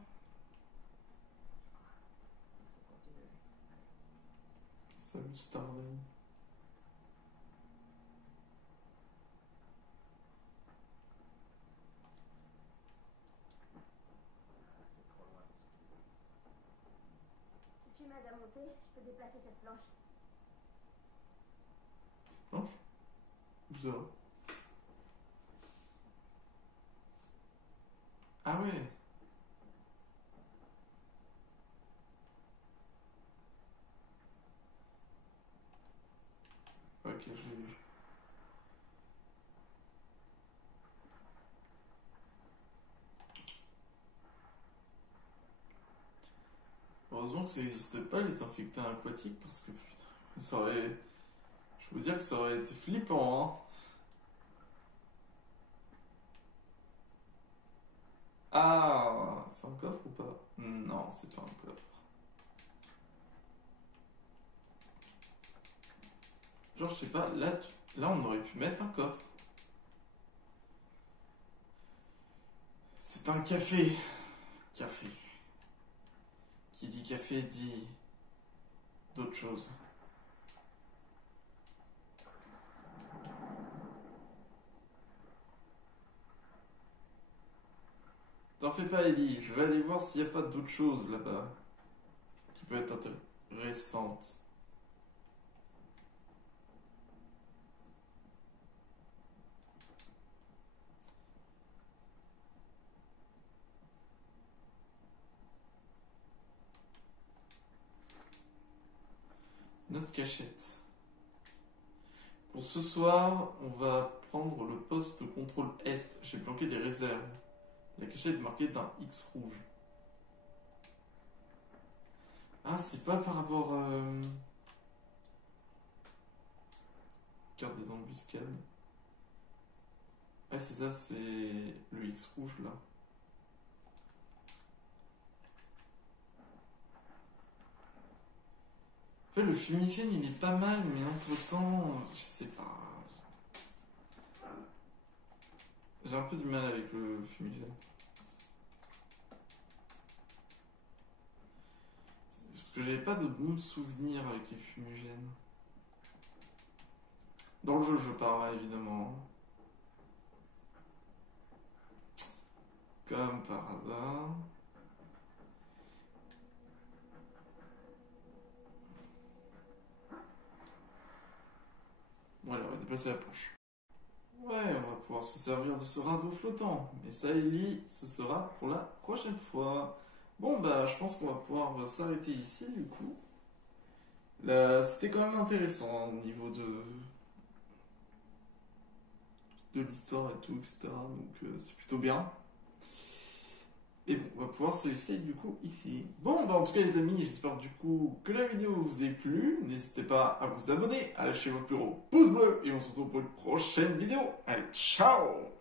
Il faut continuer. Salut Starlane. C'est trop loin pour ce qu'il faut. Si tu m'aides à monter, je peux déplacer cette planche. Planche. Où ça? Ah ouais. Ok, je l'ai vu. Heureusement que ça n'existe pas les infectés aquatiques parce que putain, ça aurait. Je veux dire que ça aurait été flippant, hein. Ah, c'est un coffre ou pas? Non, c'est pas un coffre. Genre, je sais pas, là, là on aurait pu mettre un coffre. C'est un café. Café. Qui dit café dit d'autres choses. T'en fais pas, Ellie. Je vais aller voir s'il n'y a pas d'autres choses là-bas qui peuvent être intéressantes. Notre cachette. Pour ce soir, on va prendre le poste contrôle Est. J'ai planqué des réserves. La cachette est marquée d'un X rouge. Ah, c'est pas par rapport à... Carte des embuscades. Ah, c'est ça, c'est le X rouge là. En fait, le fumigène il est pas mal, mais entre temps, je sais pas. J'ai un peu du mal avec le fumigène. Parce que j'avais pas de bons souvenirs avec les fumigènes. Dans le jeu, je parle évidemment. Comme par hasard. Voilà, on va déplacer la planche. Ouais, on va pouvoir se servir de ce radeau flottant. Mais ça, Ellie, ce sera pour la prochaine fois. Bon, bah, je pense qu'on va pouvoir s'arrêter ici, du coup. Là, c'était quand même intéressant, hein, au niveau de l'histoire et tout, etc. Donc, c'est plutôt bien. Et bon, on va pouvoir se laisser du coup ici. Bon, bah en tout cas les amis, j'espère du coup que la vidéo vous ait plu. N'hésitez pas à vous abonner, à lâcher votre plus gros pouce bleu et on se retrouve pour une prochaine vidéo. Allez, ciao!